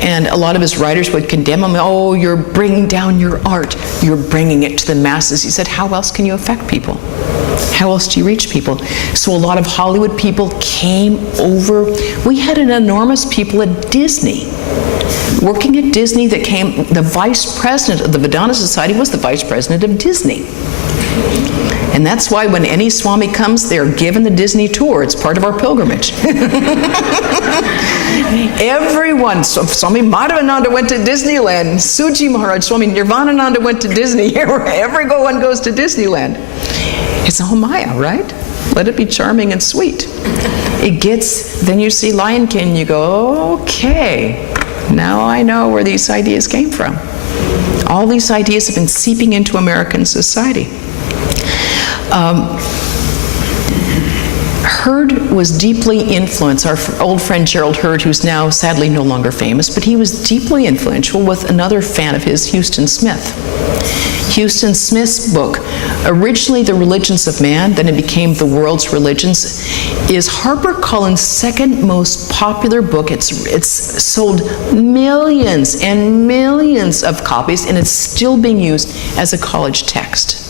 And a lot of his writers would condemn him. Oh, you're bringing down your art. You're bringing it to the masses. He said, how else can you affect people? How else do you reach people? So a lot of Hollywood people came over. We had an enormous people at Disney. Working at Disney, that came, the vice president of the Vedanta Society was the vice president of Disney. And that's why when any Swami comes, they're given the Disney tour. It's part of our pilgrimage. Everyone, so Swami Madhavananda went to Disneyland, Suji Maharaj, Swami Nirvanananda went to Disney. Everyone goes to Disneyland. It's all Maya, right? Let it be charming and sweet. It gets, then you see Lion King, you go, okay, now I know where these ideas came from. All these ideas have been seeping into American society. Hurd was deeply influenced, our old friend Gerald Hurd, who's now sadly no longer famous, but he was deeply influential with another fan of his, Houston Smith. Houston Smith's book, originally The Religions of Man, then it became The World's Religions, is HarperCollins' second most popular book. It's sold millions and millions of copies, and it's still being used as a college text.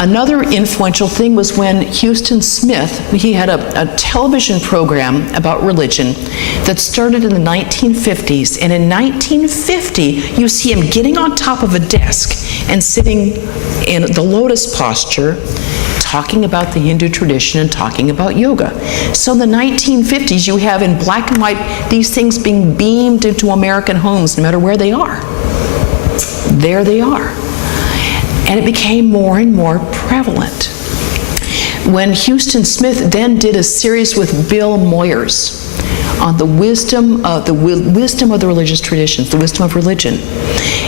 Another influential thing was when Houston Smith, he had a television program about religion that started in the 1950s. And in 1950, you see him getting on top of a desk and sitting in the lotus posture, talking about the Hindu tradition and talking about yoga. So in the 1950s, you have in black and white these things being beamed into American homes, no matter where they are. There they are. And it became more and more prevalent. When Houston Smith then did a series with Bill Moyers on the wisdom of the religious traditions, the wisdom of religion.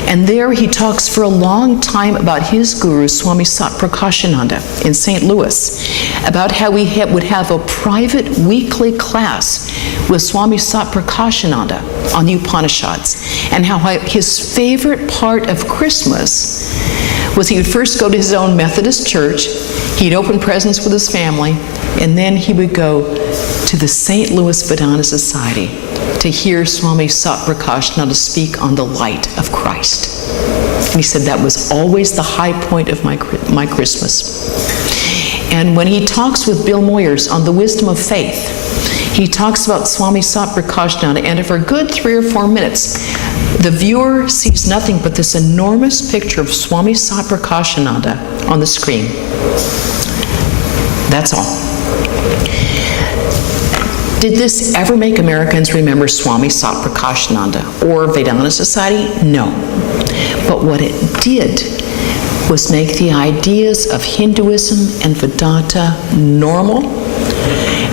And there he talks for a long time about his guru, Swami Satprakashananda in St. Louis, about how we would have a private weekly class with Swami Satprakashananda on the Upanishads, and how his favorite part of Christmas was he would first go to his own Methodist church, he'd open presents with his family, and then he would go to the St. Louis Vedanta Society to hear Swami Satprakashananda speak on the light of Christ. And he said that was always the high point of my Christmas. And when he talks with Bill Moyers on the wisdom of faith, he talks about Swami Satprakashananda, and for a good 3 or 4 minutes, the viewer sees nothing but this enormous picture of Swami Satprakashananda on the screen. That's all. Did this ever make Americans remember Swami Satprakashananda or Vedanta Society? No. But what it did was make the ideas of Hinduism and Vedanta normal,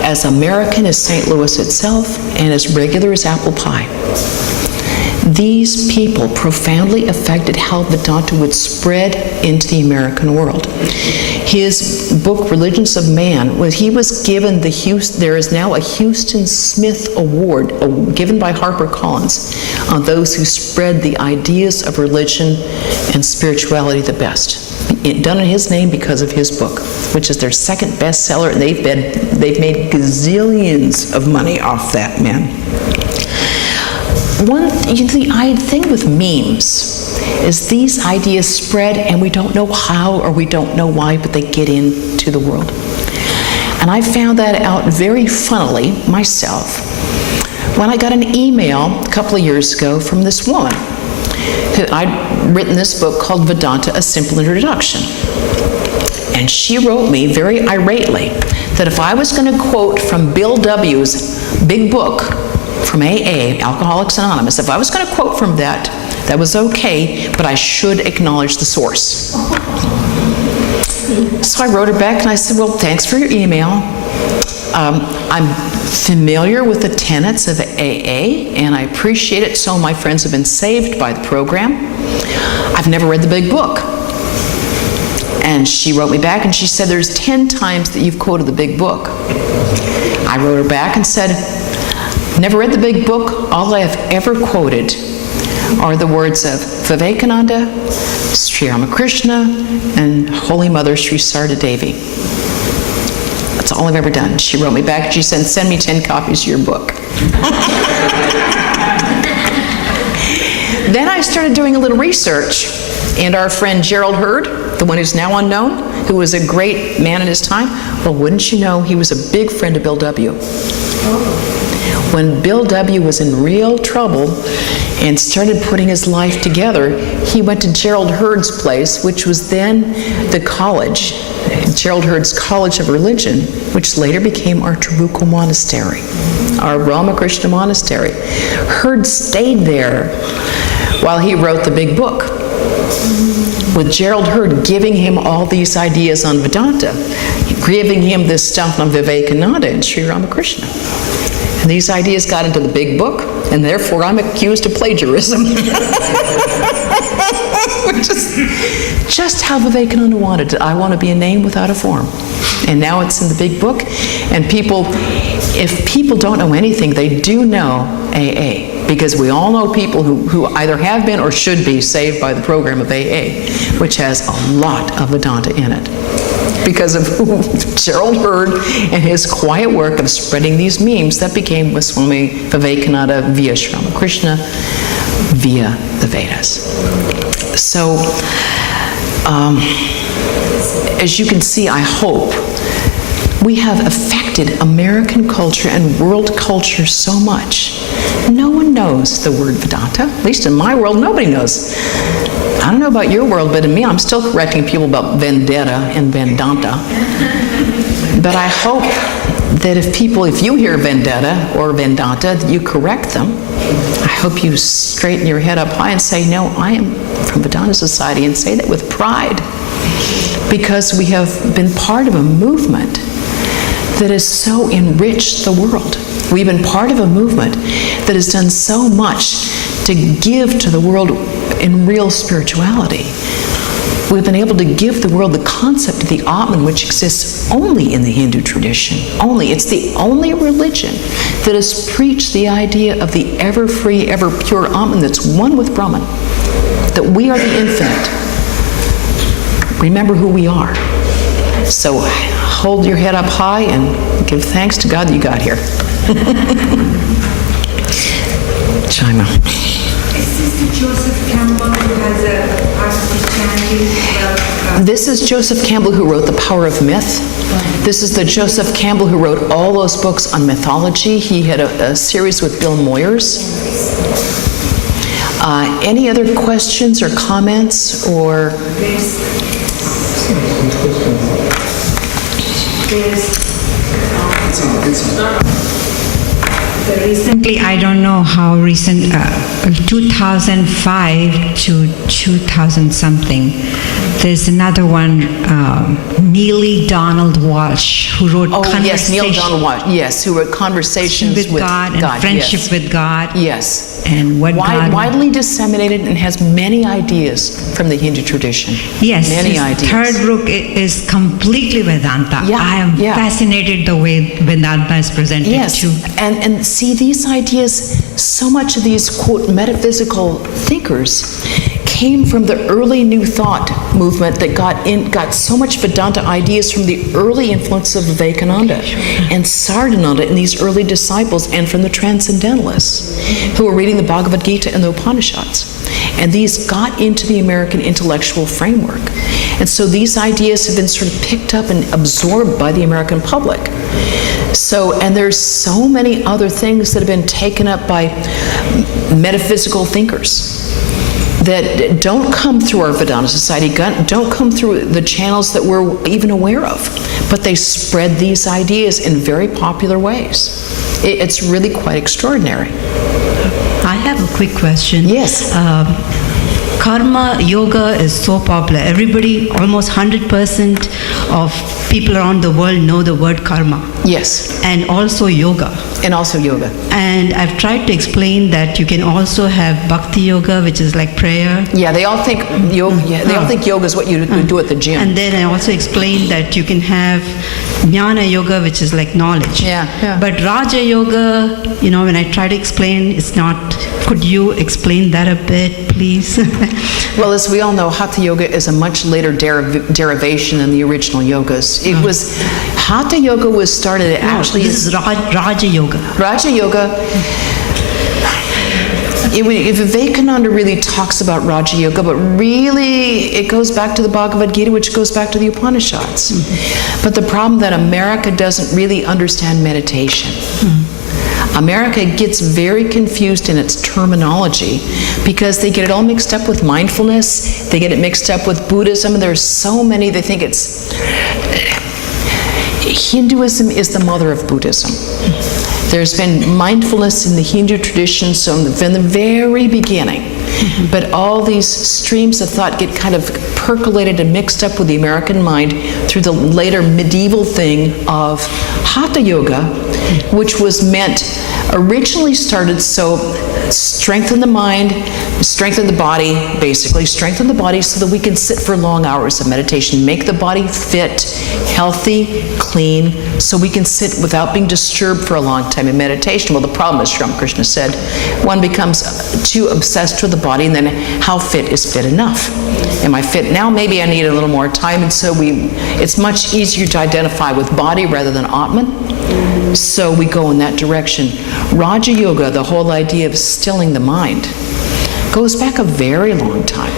as American as St. Louis itself, and as regular as apple pie. These people profoundly affected how Vedanta would spread into the American world. His book, Religions of Man, he was given there is now a Houston Smith Award given by HarperCollins on those who spread the ideas of religion and spirituality the best. Done in his name because of his book, which is their second bestseller, and they've made gazillions of money off that, man. The thing with memes is these ideas spread, and we don't know how or we don't know why, but they get into the world. And I found that out very funnily myself when I got an email a couple of years ago from this woman. I'd written this book called Vedanta, A Simple Introduction. And she wrote me very irately that if I was going to quote from Bill W.'s big book from AA, Alcoholics Anonymous, if I was going to quote from that, that was okay, but I should acknowledge the source. So I wrote her back and I said, well, thanks for your email. I'm familiar with the tenets of AA, and I appreciate it. So my friends have been saved by the program. I've never read the big book. And she wrote me back and she said, there's 10 times that you've quoted the big book. I wrote her back and said, never read the big book. All I have ever quoted are the words of Vivekananda, Sri Ramakrishna, and Holy Mother Sri Sarada Devi. That's all I've ever done. She wrote me back and she said, send me 10 copies of your book. Then I started doing a little research, and our friend Gerald Hurd, the one who's now unknown, who was a great man in his time, well, wouldn't you know, he was a big friend of Bill W. When Bill W. was in real trouble and started putting his life together, he went to Gerald Hurd's place, which was then the college, Gerald Hurd's College of Religion, which later became our Trabuco Monastery, our Ramakrishna Monastery. Hurd stayed there while he wrote the big book, with Gerald Hurd giving him all these ideas on Vedanta, giving him this stuff on Vivekananda and Sri Ramakrishna. And these ideas got into the big book, and therefore I'm accused of plagiarism. Which is just how Vivekananda wanted it. I want to be a name without a form. And now it's in the big book, and people, if people don't know anything, they do know AA, because we all know people who either have been or should be saved by the program of AA, which has a lot of Vedanta in it, because of Gerald Hurd and his quiet work of spreading these memes that became with Swami Vivekananda via Sri Ramakrishna, via the Vedas. So, as you can see, I hope, we have affected American culture and world culture so much. No one knows the word Vedanta. At least in my world, nobody knows. I don't know about your world, but in me, I'm still correcting people about vendetta and Vedanta. But I hope that if you hear vendetta or Vedanta, that you correct them. I hope you straighten your head up high and say, no, I am from Vedanta Society, and say that with pride, because we have been part of a movement that has so enriched the world. We've been part of a movement that has done so much to give to the world in real spirituality. We've been able to give the world the concept of the Atman, which exists only in the Hindu tradition. Only. It's the only religion that has preached the idea of the ever-free, ever-pure Atman that's one with Brahman. That we are the infinite. Remember who we are. So hold your head up high and give thanks to God that you got here. Chima. Is this Joseph Campbell who has a part of Christianity? This is Joseph Campbell who wrote The Power of Myth. This is the Joseph Campbell who wrote all those books on mythology. He had a series with Bill Moyers. Any other questions or comments or? Recently, I don't know how recent, 2005 to 2000 something. There's another one, Neely Donald Walsh, who wrote yes, Neil Donald Walsh, yes, who wrote Conversations with God and Friendship yes. with God. Yes. And what God... Widely disseminated and has many ideas from the Hindu tradition. Yes, many his ideas. third book is completely Vedanta. Yeah, I am fascinated the way Vedanta is presented too. Yes, and see these ideas, so much of these, quote, metaphysical thinkers came from the early New Thought movement that got so much Vedanta ideas from the early influence of Vivekananda and Sardananda and these early disciples, and from the Transcendentalists who were reading the Bhagavad Gita and the Upanishads. And these got into the American intellectual framework. And so these ideas have been sort of picked up and absorbed by the American public. So, and there's so many other things that have been taken up by metaphysical thinkers that don't come through our Vedanta Society, don't come through the channels that we're even aware of, but they spread these ideas in very popular ways. It's really quite extraordinary. I have a quick question. Yes. Karma yoga is so popular. Everybody, almost 100% of people around the world know the word karma. Yes. And also yoga. And also yoga. And I've tried to explain that you can also have bhakti yoga, which is like prayer. Yeah, they all think yoga. Yeah, they all think yoga is what you do at the gym. And then I also explained that you can have jnana yoga, which is like knowledge. Yeah. But Raja yoga, when I try to explain, it's not. Could you explain that a bit, please? Well, as we all know, Hatha Yoga is a much later derivation than the original yogas. It was, Hatha Yoga was started actually... This is Raja Yoga. Raja Yoga, Vivekananda really talks about Raja Yoga, but really it goes back to the Bhagavad Gita, which goes back to the Upanishads. Mm-hmm. But the problem that America doesn't really understand meditation. Mm-hmm. America gets very confused in its terminology because they get it all mixed up with mindfulness, they get it mixed up with Buddhism, and there's so many, they think it's... Hinduism is the mother of Buddhism. There's been mindfulness in the Hindu tradition from the very beginning. Mm-hmm. But all these streams of thought get kind of percolated and mixed up with the American mind through the later medieval thing of Hatha Yoga, which was originally started so strengthen the mind, strengthen the body, basically strengthen the body so that we can sit for long hours of meditation, make the body fit, healthy, clean, so we can sit without being disturbed for a long time in meditation. Well, the problem, as Ramakrishna said, one becomes too obsessed with the body, and then how fit is fit enough? Am I fit now? Maybe I need a little more time, and so it's much easier to identify with body rather than Atman. So we go in that direction. Raja Yoga, the whole idea of stilling the mind, goes back a very long time.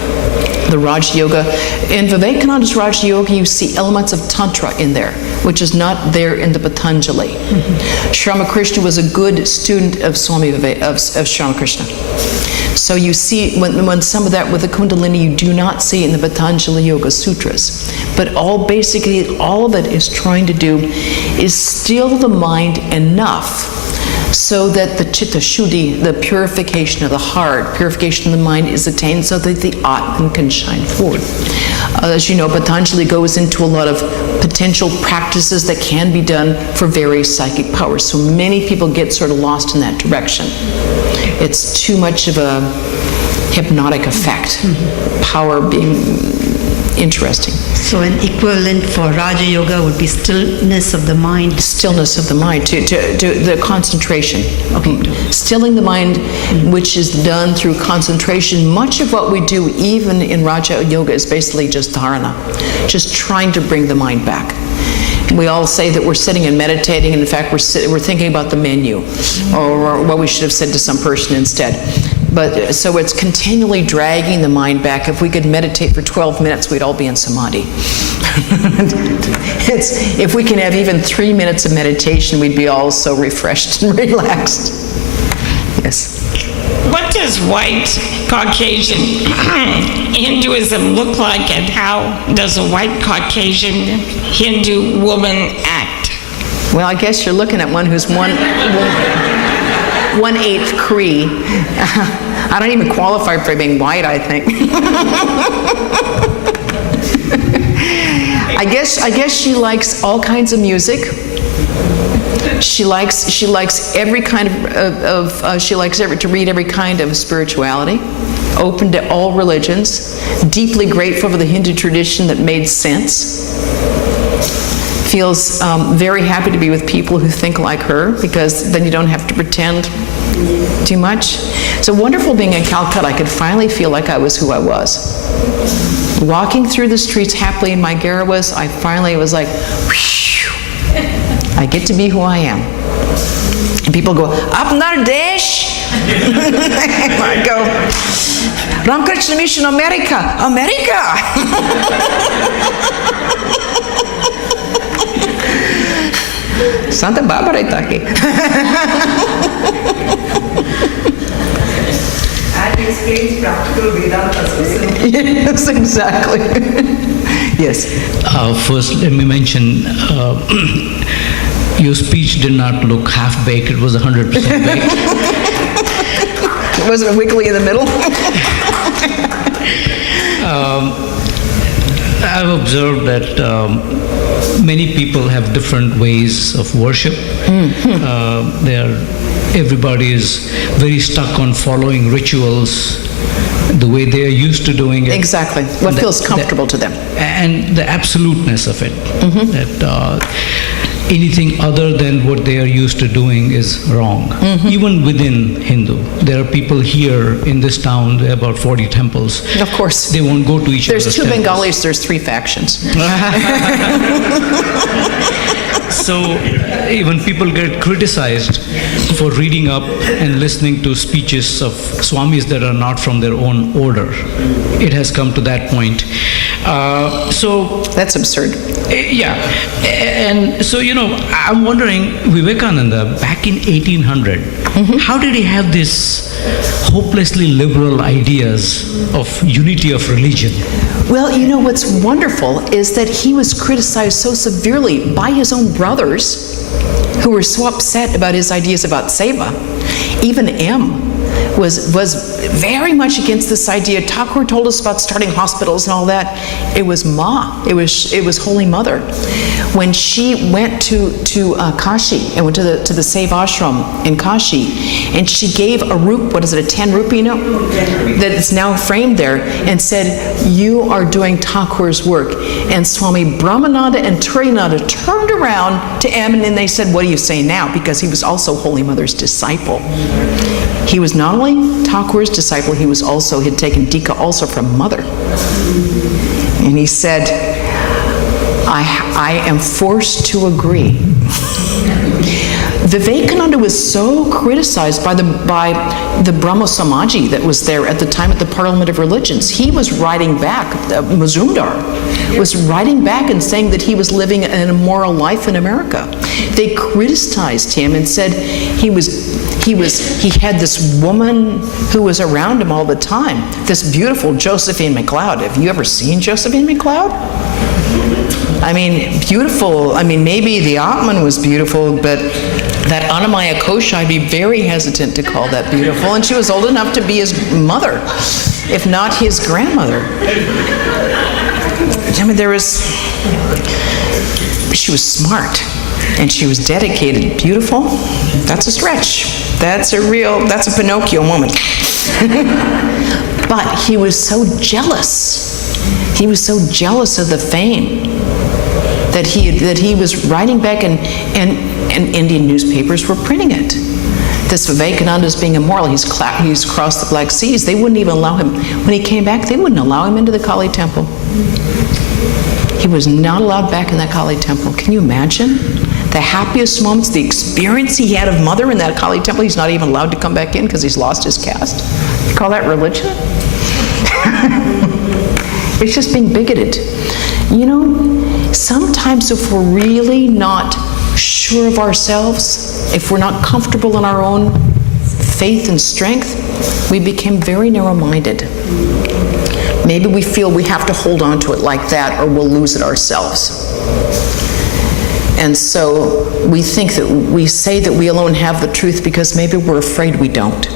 The Raja Yoga, in Vivekananda's Raja Yoga, you see elements of Tantra in there, which is not there in the Patanjali. Mm-hmm. Sri Ramakrishna was a good student of Swami of Sri Ramakrishna. So you see, when some of that with the Kundalini, you do not see in the Patanjali Yoga Sutras. But basically, all of it is trying to do is still the mind enough so that the chitta shuddhi, the purification of the heart, purification of the mind is attained so that the Atman can shine forth. As you know, Patanjali goes into a lot of potential practices that can be done for various psychic powers. So many people get sort of lost in that direction. It's too much of a hypnotic effect, power being interesting. So an equivalent for Raja Yoga would be stillness of the mind. Stillness of the mind, to the concentration. Okay. Stilling the mind, which is done through concentration. Much of what we do, even in Raja Yoga, is basically just dharana, just trying to bring the mind back. We all say that we're sitting and meditating, and in fact we're thinking about the menu, or what we should have said to some person instead. But so it's continually dragging the mind back. If we could meditate for 12 minutes, we'd all be in samadhi. If we can have even 3 minutes of meditation, we'd be all so refreshed and relaxed. Yes. What does white Caucasian Hinduism look like, and how does a white Caucasian Hindu woman act? Well, I guess you're looking at one who's 1/8 Cree. I don't even qualify for being white, I think. I guess she likes all kinds of music. She likes every kind she likes to read every kind of spirituality, open to all religions, deeply grateful for the Hindu tradition that made sense. Feels very happy to be with people who think like her, because then you don't have to pretend too much. It's wonderful being in Calcutta. I could finally feel like I was who I was. Walking through the streets happily in my Garawas, I finally was like, whew, I get to be who I am. And people go, Apnar Desh! I go, Ramakrishna Mission America, America. Santa Barbara está aqui. And explains practical Vedanta Society. Yes, exactly. Yes. First, let me mention, your speech did not look half-baked, it was 100% baked. Wasn't it wiggly in the middle? I've observed that many people have different ways of worship. Everybody is very stuck on following rituals the way they are used to doing it. Exactly. What feels comfortable to them. And the absoluteness of it. That anything other than what they are used to doing is wrong. Even within Hindu. There are people here in this town, there are about 40 temples. Of course. They won't go to each other's There's two temples. Bengalis, there's 3 factions. So even people get criticized for reading up and listening to speeches of swamis that are not from their own order. It has come to that point. That's absurd. Yeah. And so, I'm wondering, Vivekananda, back in 1800, how did he have this hopelessly liberal ideas of unity of religion? Well, what's wonderful is that he was criticized so severely by his own brothers who were so upset about his ideas about seva. Even M was very much against this idea. Thakur told us about starting hospitals and all that. It was Ma. It was Holy Mother. When she went to Kashi and went to the Seva ashram in Kashi, and she gave a 10 rupee note that is now framed there, and said, "You are doing Thakur's work." And Swami Brahmananda and Turiyananda turned around to M, and they said, "What do you say now?" Because he was also Holy Mother's disciple. He was not only Thakur's disciple, he had taken Dika also from Mother. And he said, I am forced to agree. Vivekananda was so criticized by the Brahmo Samaji that was there at the time at the Parliament of Religions. He was writing back, Mazumdar was writing back and saying that he was living an immoral life in America. They criticized him and said he had this woman who was around him all the time, this beautiful Josephine MacLeod. Have you ever seen Josephine MacLeod? I mean, beautiful. I mean, maybe the Atman was beautiful, but that Annamaya Kosha, I'd be very hesitant to call that beautiful. And she was old enough to be his mother, if not his grandmother. I mean, she was smart, and she was dedicated. Beautiful? That's a stretch. That's a Pinocchio moment. But he was so jealous. He was so jealous of the fame that he was writing back, and Indian newspapers were printing it. This Vivekananda is being immoral. He's crossed the Black Seas. They wouldn't even allow him. When he came back, they wouldn't allow him into the Kali temple. He was not allowed back in that Kali temple. Can you imagine? The happiest moments, the experience he had of Mother in that Kali temple, he's not even allowed to come back in because he's lost his caste. You call that religion? It's just being bigoted. Sometimes if we're really not sure of ourselves, if we're not comfortable in our own faith and strength, we become very narrow-minded. Maybe we feel we have to hold on to it like that or we'll lose it ourselves. And so we say that we alone have the truth because maybe we're afraid we don't.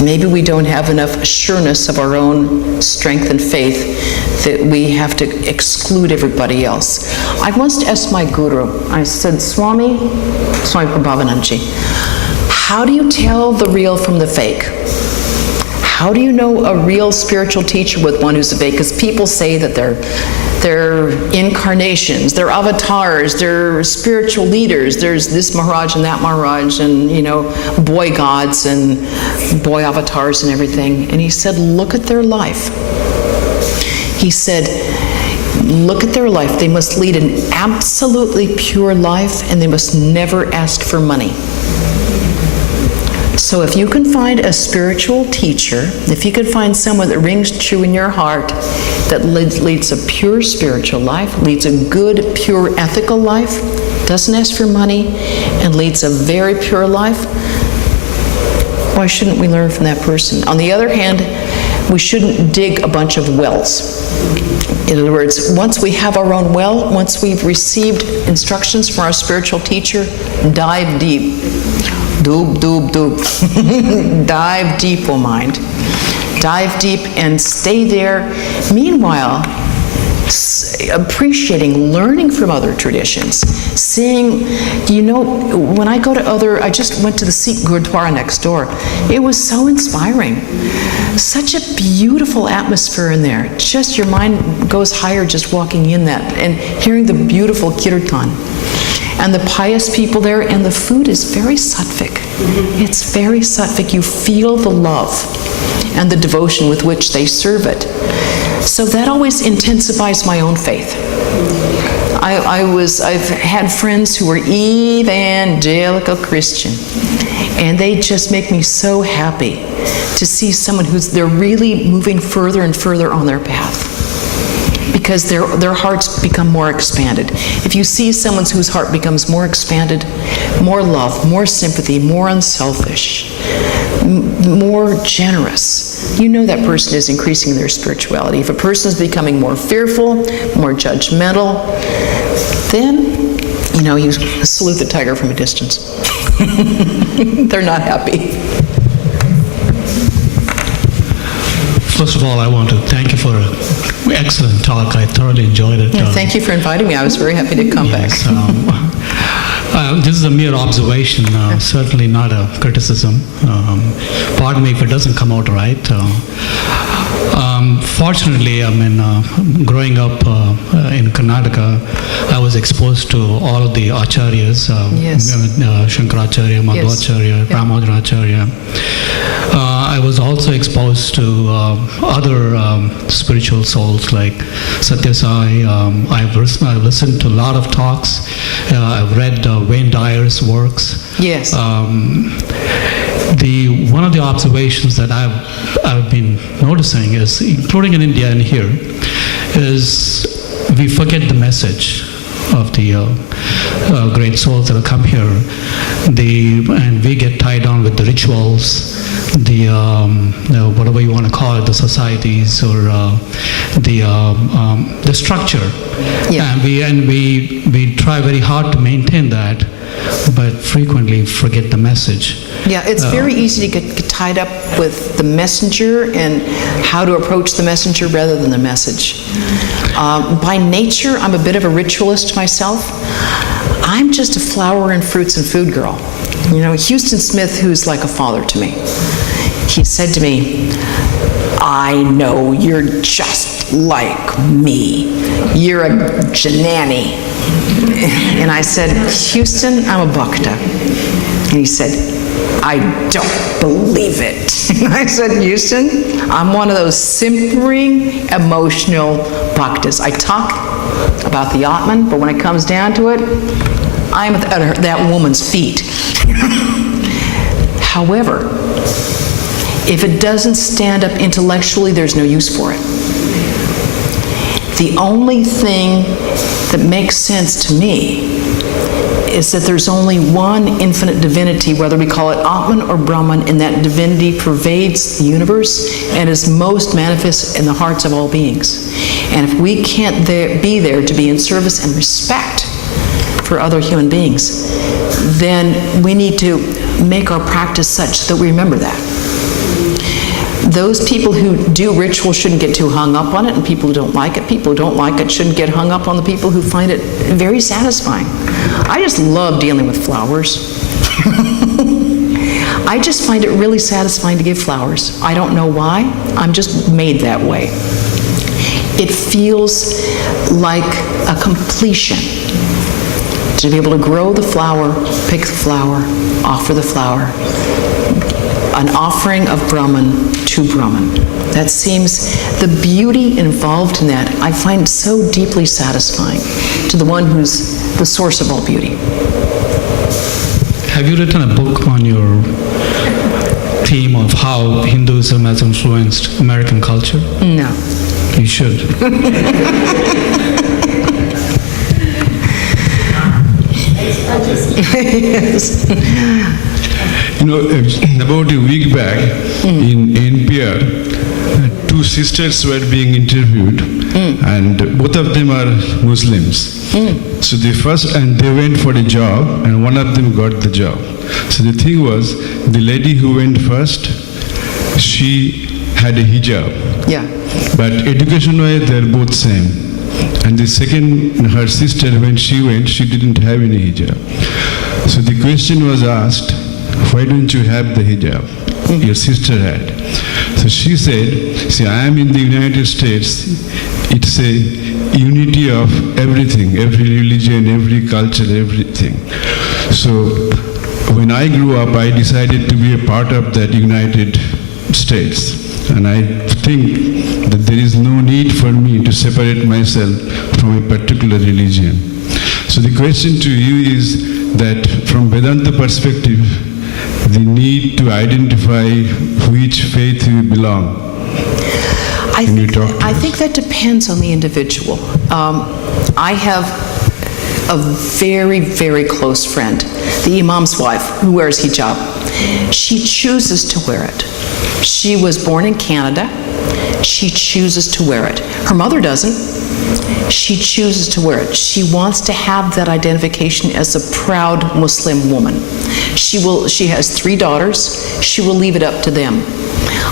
Maybe we don't have enough sureness of our own strength and faith that we have to exclude everybody else. I once asked my guru, I said, Swami Prabhavananda, how do you tell the real from the fake? How do you know a real spiritual teacher with one who's a fake? Because people say that they're incarnations, they're avatars, they're spiritual leaders. There's this Maharaj and that Maharaj and, boy gods and boy avatars and everything. And he said, look at their life. He said, look at their life. They must lead an absolutely pure life and they must never ask for money. So if you can find a spiritual teacher, if you can find someone that rings true in your heart, that leads a pure spiritual life, leads a good, pure, ethical life, doesn't ask for money, and leads a very pure life, why shouldn't we learn from that person? On the other hand, we shouldn't dig a bunch of wells. In other words, once we have our own well, once we've received instructions from our spiritual teacher, dive deep. Doob, doob, doob. Dive deep, oh mind. Dive deep and stay there. Meanwhile, appreciating, learning from other traditions, seeing, when I go to I just went to the Sikh Gurdwara next door. It was so inspiring. Such a beautiful atmosphere in there. Just your mind goes higher just walking in that and hearing the beautiful kirtan. And the pious people there, and the food is very sattvic. It's very sattvic. You feel the love and the devotion with which they serve it. So that always intensifies my own faith. I've had friends who were evangelical Christian, and they just make me so happy to see someone they're really moving further and further on their path, because their hearts become more expanded. If you see someone whose heart becomes more expanded, more love, more sympathy, more unselfish, more generous, you know that person is increasing their spirituality. If a person is becoming more fearful, more judgmental, then, you salute the tiger from a distance. They're not happy. First of all, I want to thank you for an excellent talk. I thoroughly enjoyed it. Thank you for inviting me. I was very happy to come back. This is a mere observation, certainly not a criticism. Pardon me if it doesn't come out right. Fortunately, growing up in Karnataka, I was exposed to all of the acharyas, Yes. Shankaracharya, Madhvacharya, Yes. Yeah. Brahmacharya. I was also exposed to other spiritual souls like Satya Sai. I've listened to a lot of talks. I've read Wayne Dyer's works. Yes. One of the observations that I've been noticing is, including in India and here, is we forget the message of the great souls that have come here. And we get tied on with the rituals, whatever you want to call it, the societies or the structure. Yeah. And we try very hard to maintain that, but frequently forget the message. Yeah, it's very easy to get tied up with the messenger and how to approach the messenger rather than the message. By nature, I'm a bit of a ritualist myself. I'm just a flower and fruits and food girl. Houston Smith, who's like a father to me, he said to me, I know you're just like me. You're a Janani. And I said, Houston, I'm a bhakta. And he said, I don't believe it. And I said, Houston, I'm one of those simpering, emotional bhaktas. I talk about the Atman, but when it comes down to it, I'm at that woman's feet. However, if it doesn't stand up intellectually, there's no use for it. The only thing that makes sense to me is that there's only one infinite divinity, whether we call it Atman or Brahman, and that divinity pervades the universe and is most manifest in the hearts of all beings. And if we can't be there to be in service and respect for other human beings, then we need to make our practice such that we remember that. Those people who do ritual shouldn't get too hung up on it, and people who don't like it shouldn't get hung up on the people who find it very satisfying. I just love dealing with flowers. I just find it really satisfying to give flowers. I don't know why. I'm just made that way. It feels like a completion to be able to grow the flower, pick the flower, offer the flower. An offering of Brahman to Brahman. That seems, the beauty involved in that, I find so deeply satisfying to the one who's the source of all beauty. Have you written a book on your theme of how Hinduism has influenced American culture? No. You should. Yes. You know, about a week back in NPR, two sisters were being interviewed, and both of them are Muslims. So they went for a job, and one of them got the job. So the thing was, the lady who went first, she had a hijab. Yeah. But education-wise, they're both same. And the second, her sister, when she went, she didn't have any hijab. So the question was asked, why don't you have the hijab? Your sister had. So she said, see, I am in the United States. It's a unity of everything, every religion, every culture, everything. So when I grew up, I decided to be a part of that United States. And I think that there is no need for me to separate myself from a particular religion. So the question to you is that from Vedanta perspective, the need to identify which faith you belong. I think that depends on the individual. I have a very, very close friend, the Imam's wife, who wears hijab. She chooses to wear it. She was born in Canada. She chooses to wear it. Her mother doesn't. She chooses to wear it. She wants to have that identification as a proud Muslim woman. She has 3 daughters. She will leave it up to them.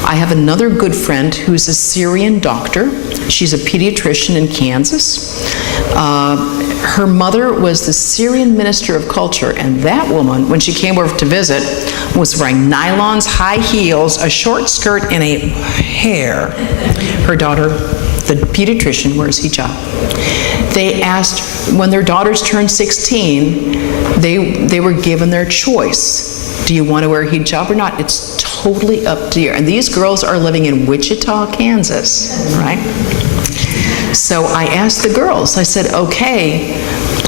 I have another good friend who's a Syrian doctor. She's a pediatrician in Kansas. Her mother was the Syrian Minister of Culture, and that woman, when she came over to visit, was wearing nylons, high heels, a short skirt, and a hair. Her daughter, the pediatrician, wears hijab. They asked, when their daughters turned 16, they were given their choice. Do you want to wear hijab or not? It's totally up to you. And these girls are living in Wichita, Kansas, right? So I asked the girls, I said, okay,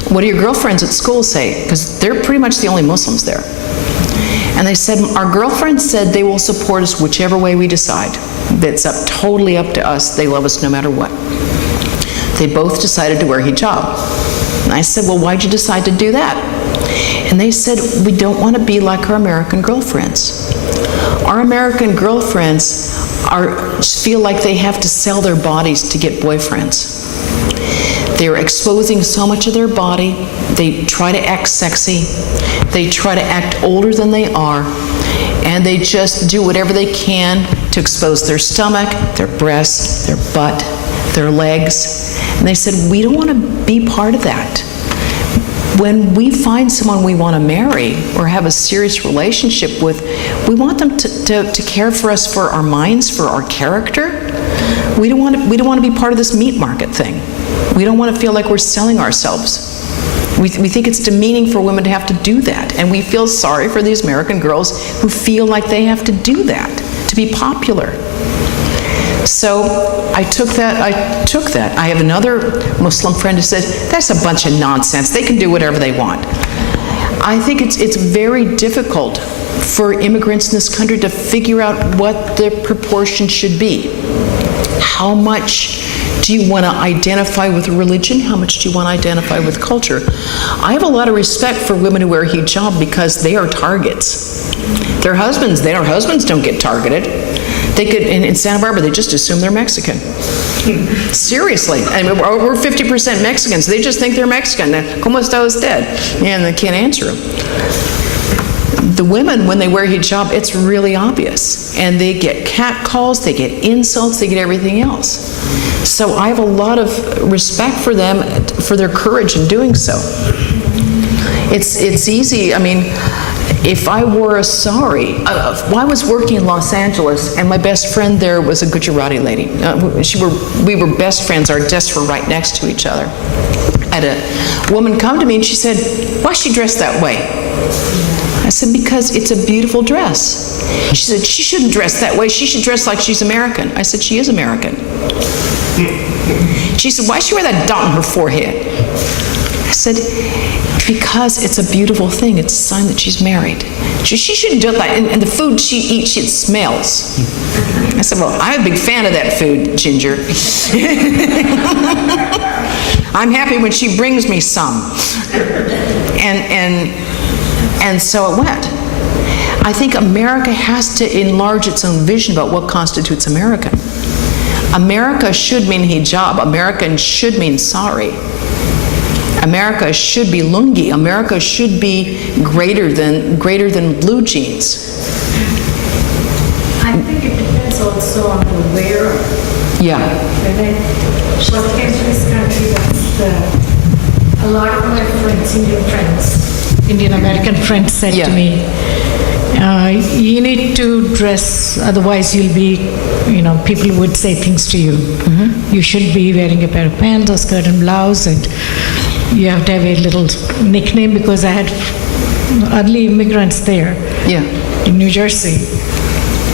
what do your girlfriends at school say? Because they're pretty much the only Muslims there. And they said, our girlfriends said they will support us whichever way we decide. That's totally up to us. They love us no matter what. They both decided to wear hijab. And I said, well, why'd you decide to do that? And they said, we don't want to be like our American girlfriends. Our American girlfriends feel like they have to sell their bodies to get boyfriends. They're exposing so much of their body. They try to act sexy. They try to act older than they are. And they just do whatever they can to expose their stomach, their breasts, their butt, their legs. And they said, we don't want to be part of that. When we find someone we want to marry or have a serious relationship with, we want them to care for us for our minds, for our character. We don't want to be part of this meat market thing. We don't want to feel like we're selling ourselves. We think it's demeaning for women to have to do that. And we feel sorry for these American girls who feel like they have to do that to be popular. So I took that. I have another Muslim friend who said, that's a bunch of nonsense. They can do whatever they want. I think it's very difficult for immigrants in this country to figure out what the proportion should be. How much do you want to identify with religion? How much do you want to identify with culture? I have a lot of respect for women who wear hijab because they are targets. Their husbands don't get targeted. They could, in Santa Barbara, they just assume they're Mexican. Seriously. I mean, we're 50% Mexicans. They just think they're Mexican. ¿Cómo está usted? And they can't answer them. The women, when they wear hijab, it's really obvious. And they get catcalls, they get insults, they get everything else. So I have a lot of respect for them, for their courage in doing so. It's easy. I mean, if I wore a sari, I was working in Los Angeles, and my best friend there was a Gujarati lady. We were best friends. Our desks were right next to each other. I had a woman come to me, and she said, why is she dressed that way? I said, because it's a beautiful dress. She said, she shouldn't dress that way. She should dress like she's American. I said, she is American. She said, why does she wear that dot on her forehead? I said, because it's a beautiful thing. It's a sign that she's married. She shouldn't do it like, and the food she eats, it smells. I said, well, I'm a big fan of that food, Ginger. I'm happy when she brings me some. And so it went. I think America has to enlarge its own vision about what constitutes American. America should mean hijab. American should mean sari. America should be lungi. America should be greater than blue jeans. I think it depends also on the wearer. Yeah. When I first came to this country, a lot of my friends, Indian American friends said to me, you need to dress, otherwise you'll be, people would say things to you. Mm-hmm. You should be wearing a pair of pants or skirt and blouse, and you have to have a little nickname, because I had early immigrants there in New Jersey.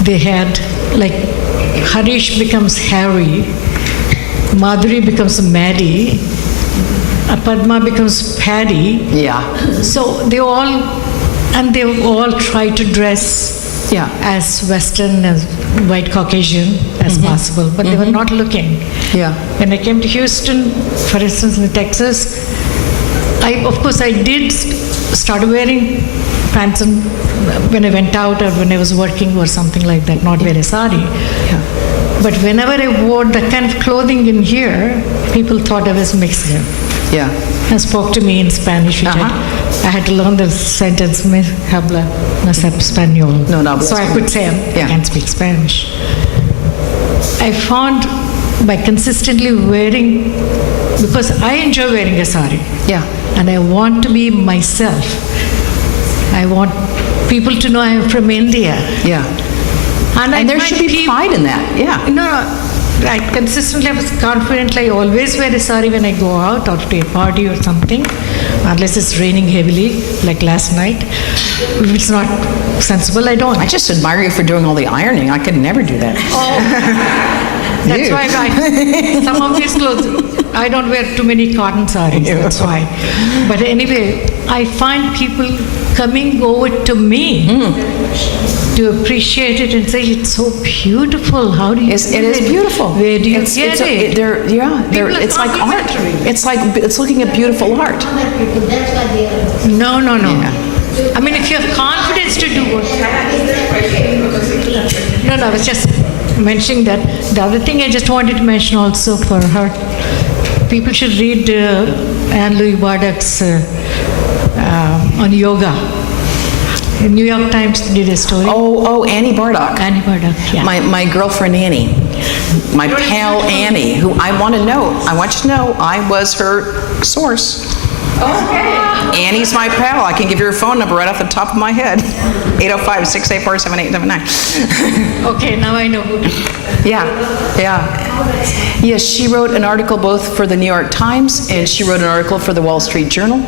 They had, like, Harish becomes Harry, Madhuri becomes Maddie, Padma becomes Paddy. Yeah. So they all try to dress as Western, as white Caucasian as possible, but they were not looking. Yeah. When I came to Houston, for instance, in Texas, I did start wearing pants when I went out or when I was working or something like that, not wear a sari. Yeah. But whenever I wore that kind of clothing in here, people thought I was Mexican. Yeah. And spoke to me in Spanish, which I had to learn the sentence, "Me habla, no sé español." No habla so I could say I can't speak Spanish. I found by consistently wearing, because I enjoy wearing a sari. Yeah. And I want to be myself. I want people to know I'm from India. Yeah. And there should be pride in that. Yeah. No, I consistently, confidently, I always wear a sari when I go out or to a party or something, unless it's raining heavily, like last night. If it's not sensible, I don't. I just admire you for doing all the ironing. I could never do that. Oh, that's why some of these clothes, I don't wear too many cotton saris, that's why. But anyway, I find people coming over to me to appreciate it and say, it's so beautiful. How do you do it? It is beautiful. Where do you get it? It's like art. It's looking at beautiful art. No. Yeah. I mean, if you have confidence to do it. No, I was just mentioning that. The other thing I just wanted to mention also for her, people should read Anne Louis Bardak's on yoga. The New York Times did a story. Oh, Annie Bardock. Annie Bardock, yeah. My girlfriend Annie, my pal Annie, who I want you to know, I was her source. Okay. Annie's my pal. I can give you her phone number right off the top of my head. 805-684-7879. Okay, now I know who to. Yeah. Yes, she wrote an article both for the New York Times and she wrote an article for the Wall Street Journal.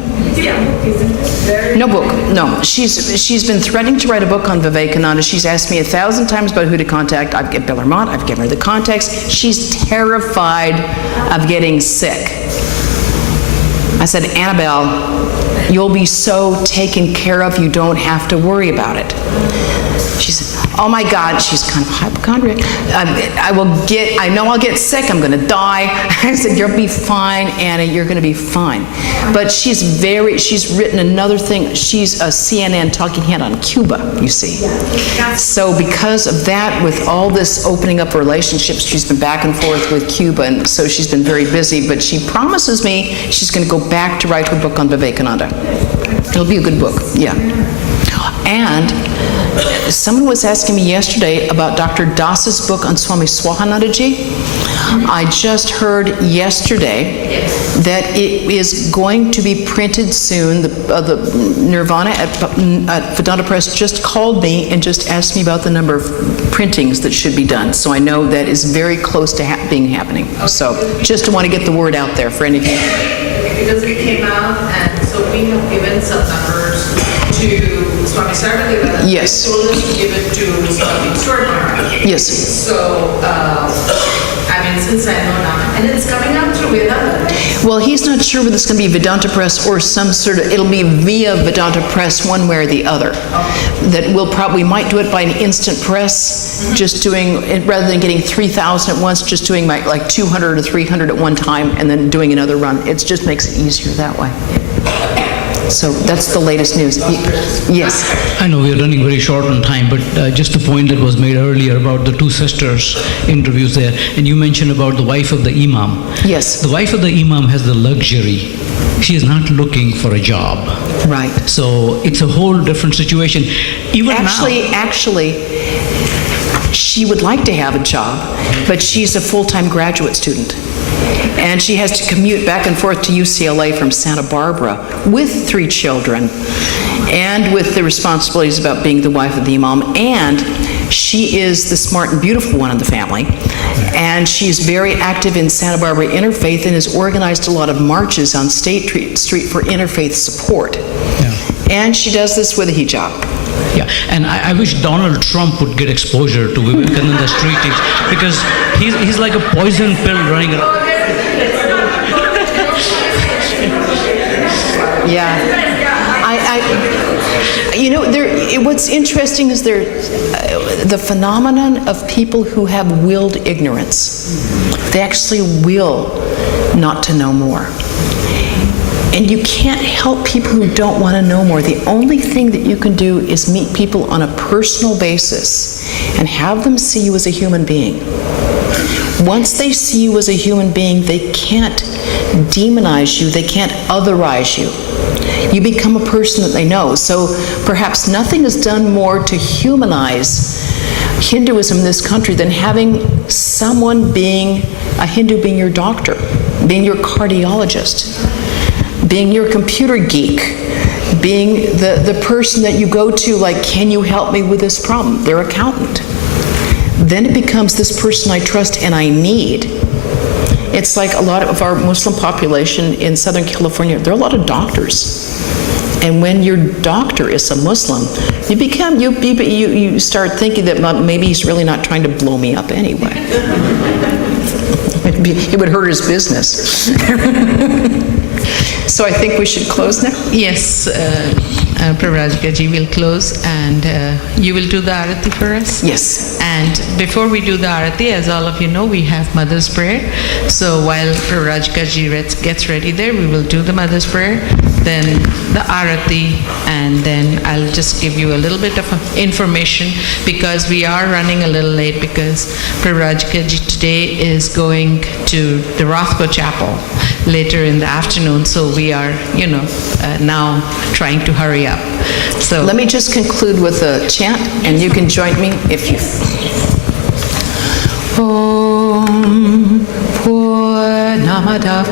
No book, no. She's been threatening to write a book on Vivekananda. She's asked me 1,000 times about who to contact. I've given Bellarmont, I've given her the contacts. She's terrified of getting sick. I said, Annabelle, you'll be so taken care of, you don't have to worry about it. She said, oh my God, she's kind of hypochondriac. I know I'll get sick, I'm gonna die. I said, you'll be fine, Anna, you're gonna be fine. But she's written another thing. She's a CNN talking head on Cuba, you see. So because of that, with all this opening up relationships, she's been back and forth with Cuba, and so she's been very busy, but she promises me she's gonna go back to write her book on Vivekananda. It'll be a good book, yeah. And someone was asking me yesterday about Dr. Das's book on Swami Swahanandaji. I just heard yesterday that it is going to be printed soon. The Nirvana at Vedanta Press just called me and just asked me about the number of printings that should be done. So I know that is very close to being happening. So just want to get the word out there for any of you. Because it came out, and so we have given some numbers to Swami Sarada. Yes. He told us to give it to Swami Extraordinary. Yes. So, I mean, since I know now, and it's coming out through Vedanta. Well, he's not sure whether it's going to be Vedanta Press or some sort of, it'll be via Vedanta Press one way or the other. That we might do it by an instant press, just doing, rather than getting 3,000 at once, just doing like 200 or 300 at one time and then doing another run. It just makes it easier that way. So that's the latest news. Yes. I know we are running very short on time, but just the point that was made earlier about the two sisters interviews there, and you mentioned about the wife of the imam. Yes. The wife of the imam has the luxury. She is not looking for a job. Right. So it's a whole different situation. Even Actually, she would like to have a job, but she's a full-time graduate student. And she has to commute back and forth to UCLA from Santa Barbara with 3 children and with the responsibilities about being the wife of the imam. And she is the smart and beautiful one in the family. And she's very active in Santa Barbara Interfaith and has organized a lot of marches on State Street for interfaith support. Yeah. And she does this with a hijab. Yeah, and I wish Donald Trump would get exposure to Vivekananda's treatise, because he's like a poison pill running around. Yeah. What's interesting is the phenomenon of people who have willed ignorance. They actually will not to know more. And you can't help people who don't want to know more. The only thing that you can do is meet people on a personal basis and have them see you as a human being. Once they see you as a human being, they can't demonize you, they can't otherize you. You become a person that they know. So perhaps nothing is done more to humanize Hinduism in this country than having someone being a Hindu, being your doctor, being your cardiologist, being your computer geek, being the person that you go to, like, can you help me with this problem? Their accountant. Then it becomes this person I trust and I need. It's like a lot of our Muslim population in Southern California, there are a lot of doctors. And when your doctor is a Muslim, you start thinking that maybe he's really not trying to blow me up anyway. It would hurt his business. So I think we should close now? Yes, Pravrajika ji will close, and you will do the arati for us? Yes. And before we do the arati, as all of you know, we have Mother's Prayer. So while Pravrajika ji gets ready there, we will do the Mother's Prayer, then the arati, and then I'll just give you a little bit of information, because we are running a little late, because Pravrajika ji today is going to the Rothko Chapel later in the afternoon, so we are, now trying to hurry up. So let me just conclude with a chant, and you can join me if you... Om Purnamada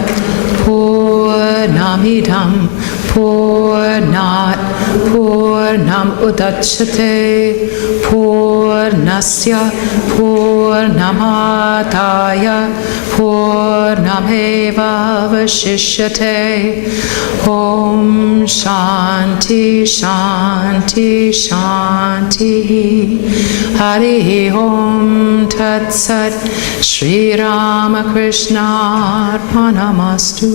Purnamidam Purnat Purnam Udachyate Purnasya Purnamadaya Purnameva Vashishyate. Om Shanti Shanti Shanti. Hari Om Tat Sat. Shri Ramakrishna Arpanamastu.